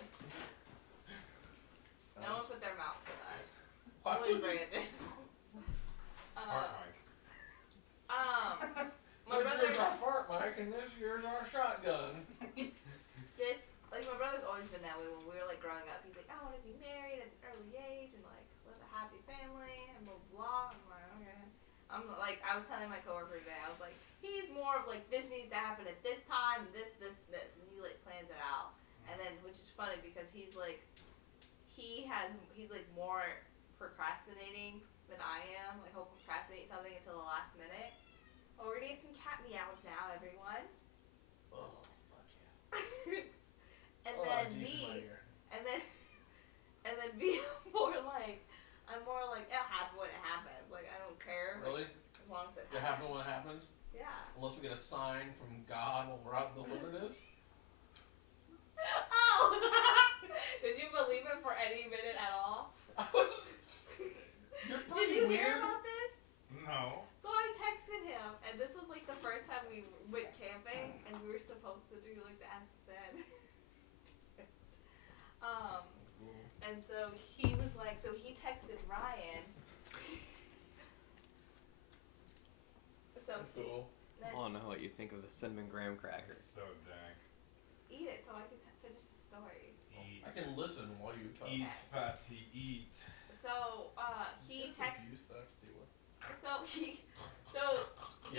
No one put their mouth to that. Why Only would you- Brandon. Fart mic. My This brother. year's our fart mic and this year's our shotgun. My brother's always been that way when we were like growing up. He's like, I want to be married at an early age and like live a happy family and blah blah. I'm like, okay. I'm like, I was telling my coworker today. I was like, he's more of like this needs to happen at this time, this, and he like plans it out. And then, which is funny because he's like more procrastinating than I am. Like he'll procrastinate something until the last minute. Oh, we're gonna get some cat meows now, everyone. Oh, fuck yeah. And Oh, then deep in my me. ear. And then be I'm more like it'll happen when it happens. Like I don't care. Really? As long as it It happens. happen when it happens? Yeah. Unless we get a sign from God while we're out in the wilderness? Oh! Did you believe it for any minute at all? You're Did pretty you hear weird. about this? No. So I texted him, and this was like the first time we went camping, and we were supposed to do like the Ask Then. And so he was like, so he texted Ryan. So Cool. I want to know what you think of the cinnamon graham cracker. It's so dank. eat it so I can finish the story. Eat. I can listen while you talk. Eat, fatty, eat. So he texted. Abuse that deal with. He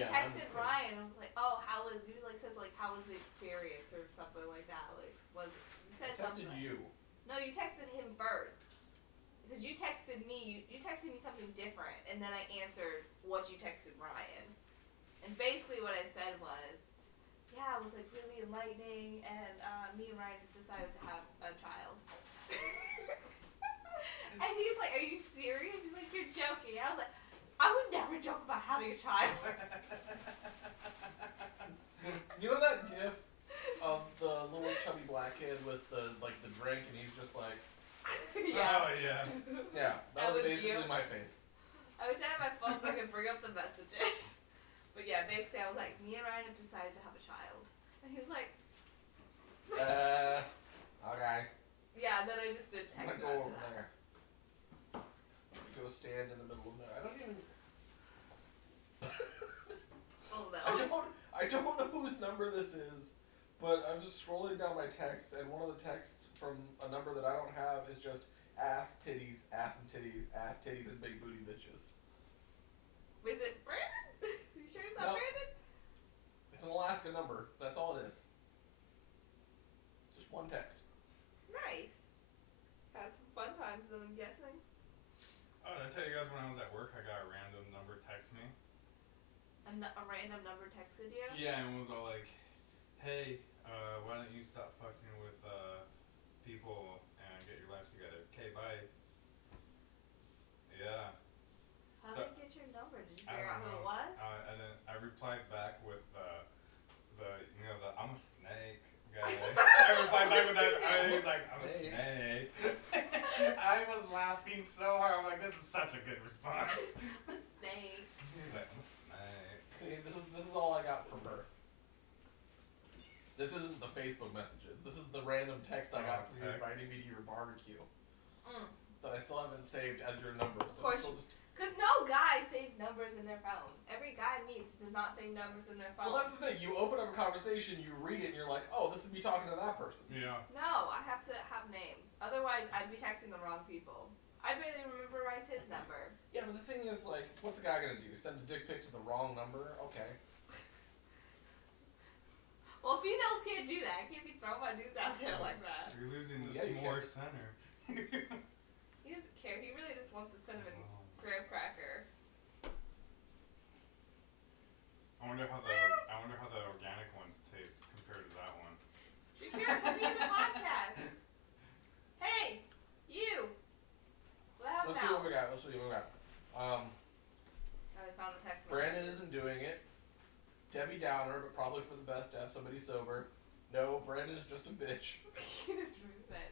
Yeah, texted I'm- Ryan and was like, "Oh, how was?" He like says like, "How was the experience?" or something like that. Like, was you said I texted something? you. No, you texted him first. Because you texted me. You texted me something different, and then I answered what you texted Ryan. And basically, what I said was, "Yeah, it was like really enlightening, and me and Ryan decided to have a child." And he's like, "Are you serious?" He's like, "You're joking." I was like, "I would never joke about having a child." You know that gif of the little chubby black kid with the drink and he's just like, Yeah. Oh, yeah. yeah, that That was was basically you? my face. I wish I had my phone so I could bring up the messages. But yeah, basically I was like, me and Ryan have decided to have a child. And he was like, Okay. yeah, and then I just did I'm text gonna him go after over that. there. Go stand in the middle of there. I don't even. Oh no. I don't know whose number this is, But I was just scrolling down my texts, and one of the texts from a number that I don't have is just ass, titties, ass and titties, ass, titties, and big booty bitches. Is it Brandon? You sure it's not Nope. Brandon? It's an Alaska number. That's all it is. Just one text. Nice. Had some fun times then, I'm guessing. Oh, did I tell you guys when I was at work, I got a random number text me? A random number texted you? Yeah, and was all like, hey, why don't you stop fucking with people and get your life together? Okay, bye. Yeah. How So- did they get your number? Did you I figure out don't who it know. was? And then I replied back with the I'm a snake guy. I replied back with that. I was like, I'm a snake. I was laughing so hard. I'm like, this is such a good response. A snake. He's like, I'm a snake. See, this is all I got from her. This isn't the Facebook messages. This is the random text I got from you text. inviting me to your barbecue Mm. that I still haven't saved as your number. So Of course it's still just. Because no guy saves numbers in their phone. Every guy meets does not save numbers in their phone. Well, that's the thing. You open up a conversation, you read it, and you're like, oh, this would be talking to that person. Yeah. No, I have to have names. Otherwise, I'd be texting the wrong people. I'd barely memorize his number. Yeah, but the thing is, like, what's a guy gonna do? Send a dick pic to the wrong number? Okay. Well, females can't do that. I can't be throwing my dudes out there like that. You're losing the Yeah, you s'more can. center. He doesn't care. He really just wants a cinnamon graham cracker. I wonder how the organic ones taste compared to that one. Shakira, come be in the podcast. Hey, you. Loud Let's see what mouth. we got. Oh, I found a text. Brandon isn't doing it. Debbie Downer, but probably for the best to have somebody sober. No, Brandon is just a bitch. That's what he said.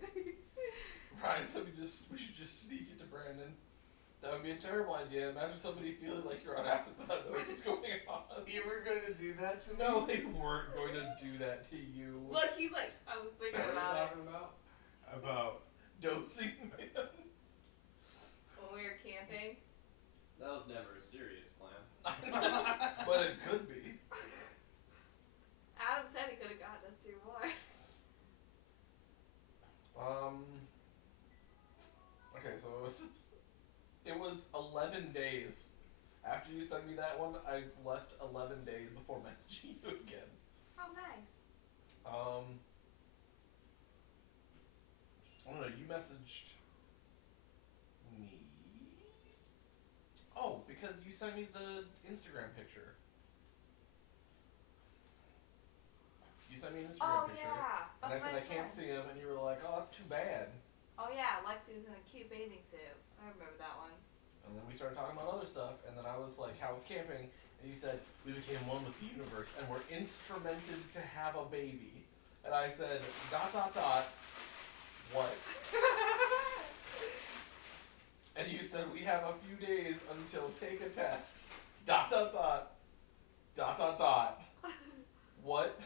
Ryan said we should just sneak it to Brandon. That would be a terrible idea. Imagine somebody feeling like you're on acid without knowing what's going on. You were gonna do that to me? No, they weren't going to do that to you. Look, he's like, I was thinking What are you about it. talking about? About Dosing man. When we were camping. That was never a serious plan. But it could be. Adam said he could have gotten us 2 more. Okay, so it was 11 days. After you sent me that one, I left 11 days before messaging you again. Oh, nice. I don't know, you messaged me? Oh, because you sent me the Instagram picture. You sent me an Instagram Oh, picture. yeah. And I Of said my I can't friend. see him, and you were like, oh, that's too bad. Oh, yeah. Lexi was in a cute bathing suit. I remember that one. And then we started talking about other stuff, and then I was like, how was camping? And you said, we became one with the universe, and we're instrumented to have a baby. And I said, ... what? And you said, we have a few days until take a test. ... What?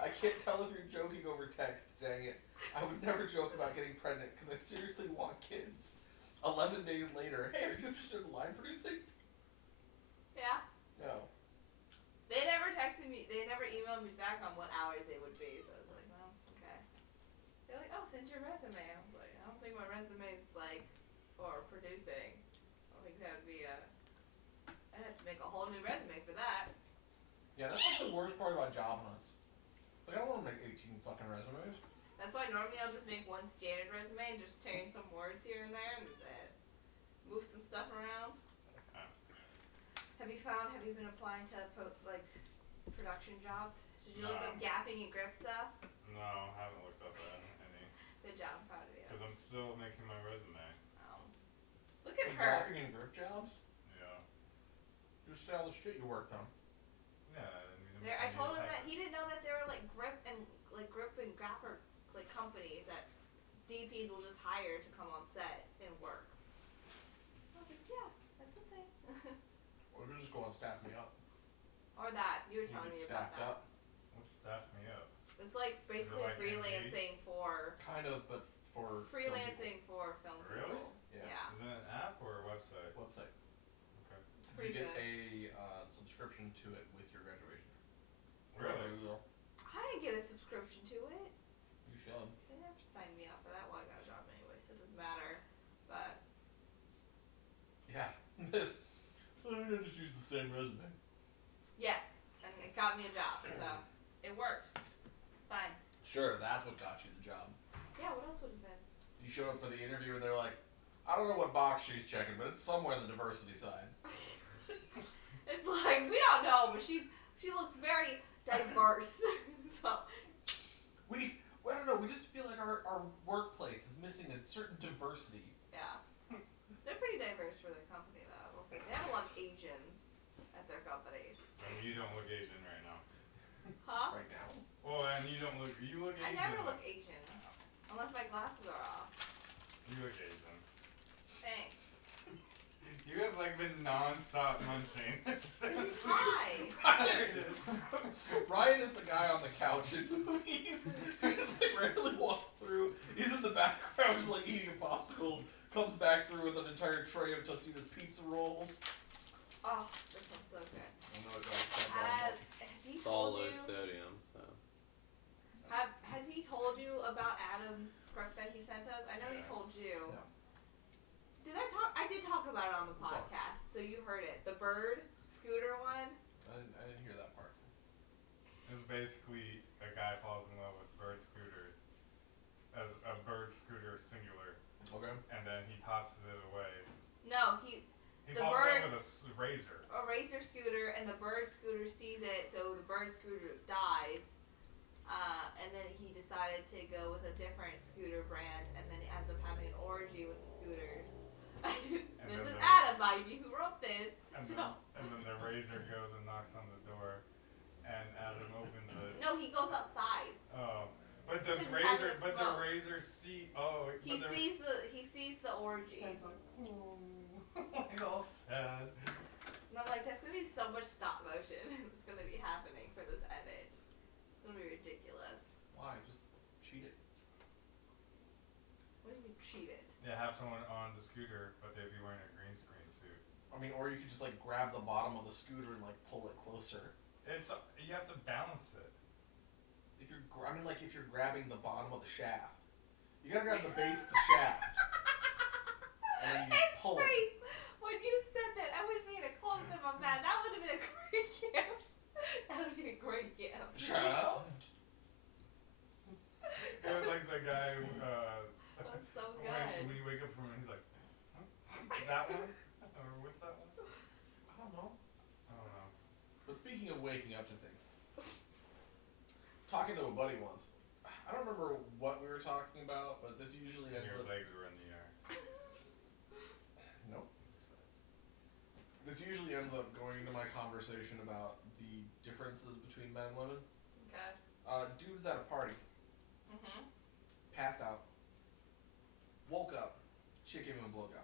I can't tell if you're joking over text, dang it. I would never joke about getting pregnant, because I seriously want kids. 11 days later, hey, are you interested in line producing? Yeah. No. They never texted me. They never emailed me back on what hours they would be. So I was like, well, okay. They're like, oh, send your resume. I was like, I don't think my resume is like for producing. I don't think that would be a. I'd have to make a whole new resume for that. Yeah, that's like the worst part about job hunts. It's like, I don't want to make 18 fucking resumes. That's why normally I'll just make one standard resume and just change some words here and there, and that's it. Move some stuff around. Have you been applying to production jobs? Did you look No. up gapping and grip stuff? no, I haven't looked up any. Good job, I'm proud of you. Because I'm still making my resume. Look at Like her. gaffing and grip jobs? Yeah. Just say all the shit you worked on. Yeah, I mean, I told him that he didn't know that there were grip and grapper companies that DPs will just hire to come on set and work. I was like, yeah, that's a thing. Or you just go on Staff Me Up. Or that you were You telling get me about staffed that. up. Let's staff me up. It's like basically like freelancing for Kind of, but for freelancing for film Really? people. Yeah. Is it an app or a website? website. Okay. It's pretty You get good. a subscription to it with your graduation. Really? could get a subscription to it. You should. They never signed me up for that. Well, I got a job anyway, so it doesn't matter. But Yeah. This. I just use the same resume. yes, and it got me a job, so it worked. It's fine. Sure, that's what got you the job. Yeah, what else would have been? You showed up for the interview and they're like, I don't know what box she's checking, but it's somewhere on the diversity side. It's like, we don't know, but she looks very diverse. So I don't know, we just feel like our workplace is missing a certain diversity. yeah, they're pretty diverse for their company, though. We'll say they have a lot of Asians at their company. And you don't look Asian right now. Huh? Right now. Well, and you look Asian. I never look Asian, unless my glasses are off. You look Asian. Thanks. You have like been non-stop munching. It's high. Ryan is the guy on the couch in movies who just like randomly walks through. He's in the background just like eating a popsicle, comes back through with an entire tray of Tostina's pizza rolls. Oh, this one's so good. I know it does. Has he It's all told low you? sodium, so. Has he told you about Adam's script that he sent us? I know he Yeah. told you. No. Did I talk? I did talk about it on the We talked. podcast, so you heard it. The bird scooter one. I didn't hear that part. It's basically a guy falls in love with bird scooters, as a bird scooter singular, Okay. and then he tosses it away. No, He The falls bird- in love with a razor. a racer scooter, and the bird scooter sees it, so the bird scooter dies. And then he decided to go with a different scooter brand, and then he ends up having an orgy with the scooters. This is Adam, mind you, who wrote this. And So- then the razor goes and knocks on the door, and Adam opens it. No, he goes outside. Oh, but the Because he's having razor, a but the smoke. razor see. Oh, He but the, sees the orgy. It's like, like all sad. And I'm like, there's gonna be so much stop motion that's gonna be happening for this edit. It's gonna be ridiculous. Why? Just cheat it. What do you mean cheat it? Yeah, have someone on the scooter, but they'd be wearing a green screen suit. I mean, or you could just like grab the bottom of the scooter and like pull it closer. It's you have to balance it. If you're, if you're grabbing the bottom of the shaft, you gotta grab the base of the shaft, and then you just pull it. Face! When you said that, I wish we had a close up on that. That would have been a great gift. That would be a great gift. Shaft. It was like the guy who, That was so good. when you wake up from it, he's like, huh? That one? Or what's that one? I don't know. I don't know. But speaking of waking up to things, talking to a buddy once, I don't remember what we were talking about, but this usually ends Your up. legs were in the air. Nope. This usually ends up going into my conversation about the differences between men and women. Okay. Dude's at a party, Mm-hmm. passed out, woke up, chick gave him a blowjob.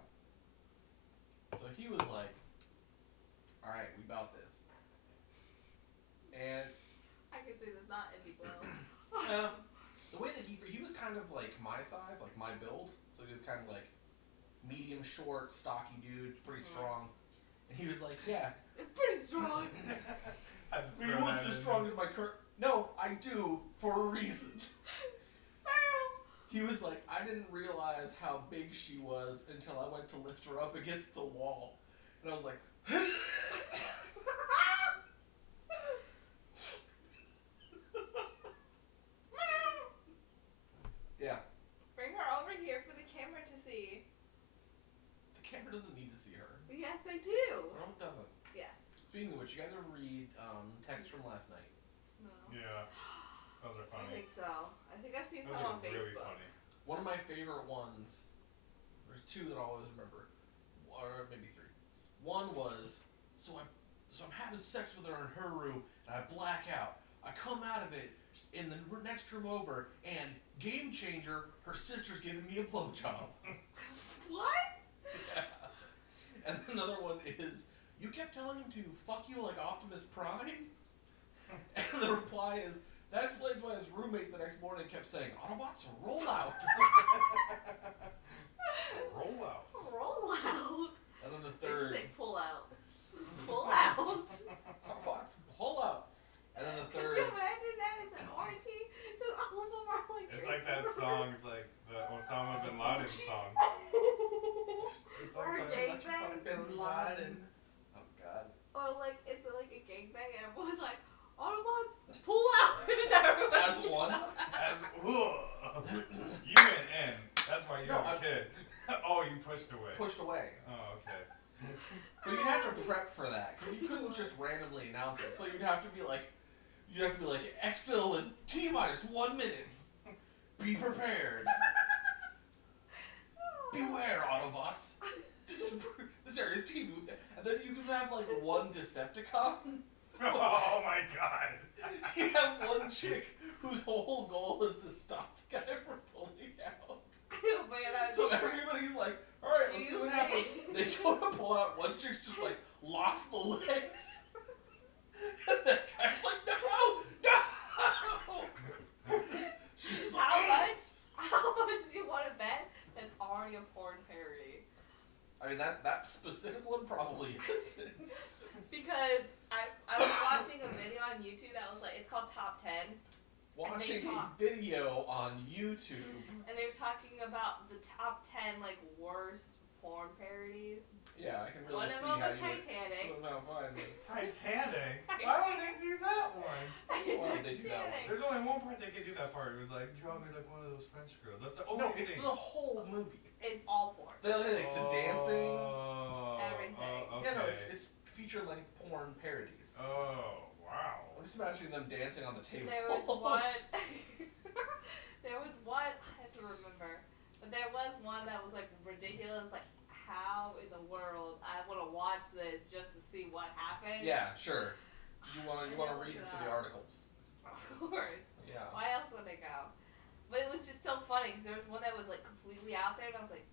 So he was like, alright, we bout this. And I can see this not ending well. the way that he was kind of like my size, like my build, so he was kind of like medium, short, stocky dude, pretty strong. And he was like, yeah, It's pretty strong. he wasn't as strong as my current. No, I do, for a reason. He was like, I didn't realize how big she was until I went to lift her up against the wall. And I was like, yeah. Bring her over here for the camera to see. The camera doesn't need to see her. Yes, they do. No, it doesn't. Yes. Speaking of which, you guys ever read texts from last night? No. Yeah. Those are I funny. think so. I think I've seen Those some are on really Facebook. funny. One of my favorite ones, there's two that I always remember, or maybe three. One was, so I'm having sex with her in her room, and I black out. I come out of it in the next room over, and game changer, her sister's giving me a blowjob. What? Yeah. And then another one is, you kept telling him to fuck you like Optimus Prime? And the reply is, that explains why his roommate the next morning kept saying, Autobots, roll out! Roll out. Roll out. And then the They should third, say pull out. Pull out. Autobots, pull out! And then the Could third, you imagine that as an orgy? pushed away. Oh, okay. But you'd have to prep for that, because you couldn't just randomly announce it. So you'd have to be like, exfil in T-minus 1 minute. Be prepared. Beware, Autobots. This area is teeming with that. And then you can have like one Decepticon. Oh my god. You have one chick whose whole goal is to stop the guy from pulling out. So everybody's like, alright, let's see what happens. They go to pull out, one chick's just like, locks the legs. And that guy's like, no! She's just like, How much do you want to bet that's already a porn parody? I mean, that specific one probably isn't. Because I was watching a video on YouTube that was like, it's called Top 10. Watching a video on YouTube. And they were talking about the top 10 like worst porn parodies. Yeah, I can really One of see them how was you Titanic. would somehow find this. Titanic? Why would they do that one? Why would they do that one? There's only one part they could do that part. It was like, draw me like one of those French girls. That's the only No, it's scene. the whole movie. It's all porn. The dancing. Everything. Okay. Yeah, no, it's feature-length porn parodies. Oh, wow. I'm just imagining them dancing on the table. There was one. There was one. I have to remember, but there was one that was like ridiculous. Like, how in the world I want to watch this just to see what happened? Yeah, sure. You want to read it for the articles. Of course. Yeah. Why else would they go? But it was just so funny because there was one that was like completely out there, and I was like,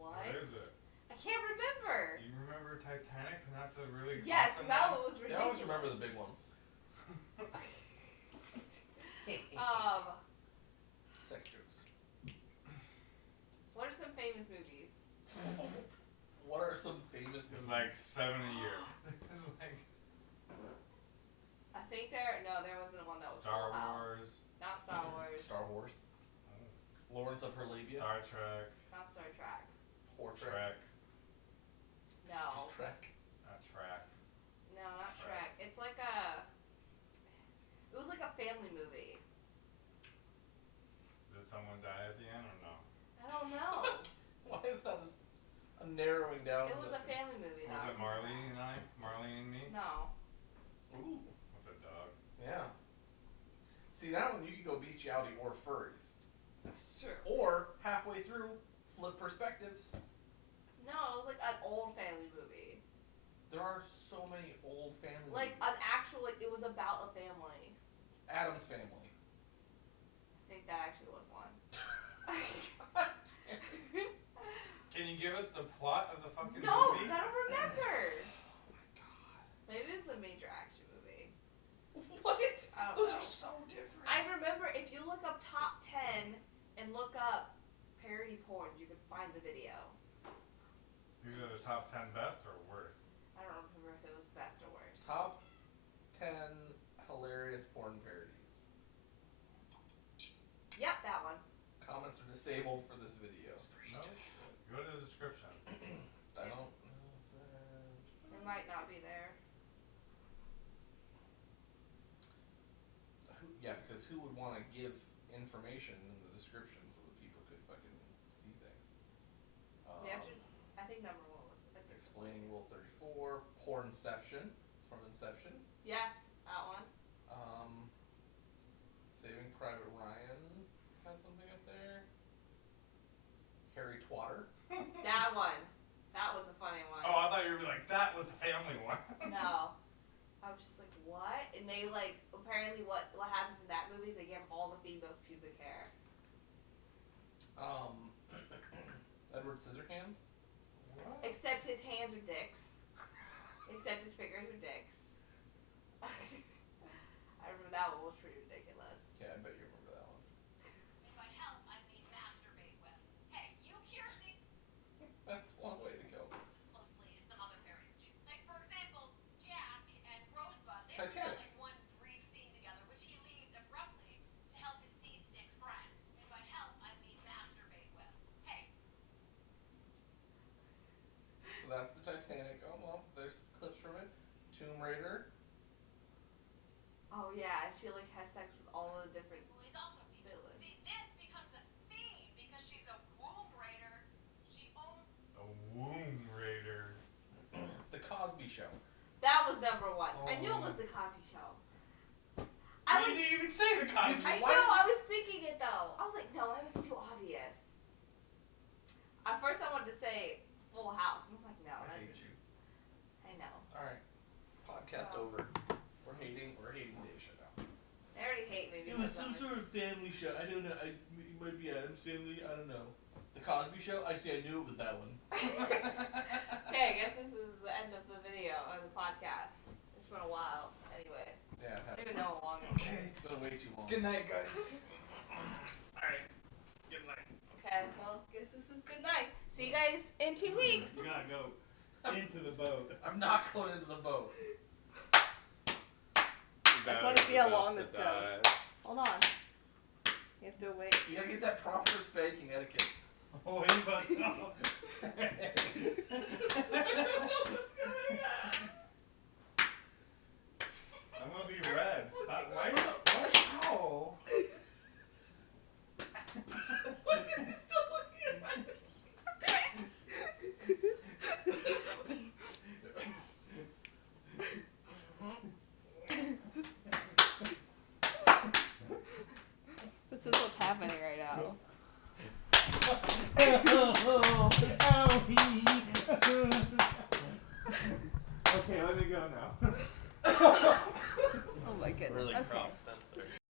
what? What is it? I can't remember. You remember Titanic, but not the really Yes, awesome because that one? one was Yeah, I ridiculous. always remember the big ones. Sex jokes. What are some famous movies? What are some famous It was movies? like 7 a year. It's like I think there wasn't one that was Star Full House. Wars, Not Star Wars. Star Wars. Lawrence of Herlabia. Star Trek, Not Star Trek. Trek, No. Just Trek. not Track. No, not Shrek. Shrek. It's like it was like a family movie. Did someone die at the end or no? I don't know. Why is that a narrowing down? It was a family movie though. Was it Marley and I? Marley and me? No. Ooh. With a dog. Yeah. See, that one you could go bestiality or furries. That's true. Or, halfway through, flip perspectives. No, it was like an old family movie. There are so many old family Like movies. an actual, like it was about a family. Addams Family. I think that actually was one. Can you give us the plot of the fucking No, movie? because I don't remember. Oh my god. Maybe it was a major action movie. What? I don't Those know. are so different. I remember if you look up top 10 and look up parody porn, you can find the video. These are the top 10 best or worst? I don't remember if it was best or worst. Top 10 hilarious porn parodies. Yep, that one. Comments are disabled for this video. No shit. Go to the description. I don't know if that... It might not be there. Yeah, because who would want to give information in the description so that people could fucking see things? We have to, I think number 1 was. I think Explaining Rule 34, Pornception. It's from Inception. Yes, that one. Saving Private Ryan has something up there. Harry Twatter. That one. That was a funny one. Oh, I thought you were like, that was the family one. No. I was just like, what? And they like, apparently what happens in that movie is they give all the females pubic hair. Edward Scissorhands. What? Except his hands are dicks. Except his fingers are dicks. I remember that one was pretty ridiculous. Yeah, I bet you remember that one. If I help, I mean masturbate with. Hey, you here see That's one way to go. as closely as some other parents do. Like, for example, Jack and Rosebud, they only got Titanic. like one brief scene together, which he leaves abruptly to help his seasick friend. And by help, I mean masturbate with. Hey, So that's the Titanic. Oh well, there's clips from it. Tomb Raider. Oh yeah, and she like has sex with all of the different who is also female. villains. See, this becomes a theme because she's a womb raider. She owns A womb Show. That was number one. I knew it was the Cosby Show. You didn't even say the Cosby I Show. know, I was thinking it though. I was like, no, that was too obvious. At first I wanted to say Full House. I was like, no. I hate you. I know. Alright. Podcast Oh. over. We're hating Daisha now. They already hate me. It was some sort of family show. I don't know. It might be Adam's Family. I don't know. The Cosby Show? I knew it was that one. Okay, I guess this is the end of the video, of the podcast. It's been a while. Anyways. Yeah. I don't even know how long it's been. It's been way too long. Good night, guys. Alright. Good night. Okay, well, guess this is good night. See you guys in 2 weeks. You gotta go into the boat. I'm not going into the boat. I just want to see how long this goes. Hold on. You have to wait. You gotta get that proper spanking etiquette. Oh, he butts off. I'm gonna be red. Stop. Why? Oh. What is he still looking at my This is what's happening right now. Okay, let me go now. Oh my goodness. Really Okay. cross censored.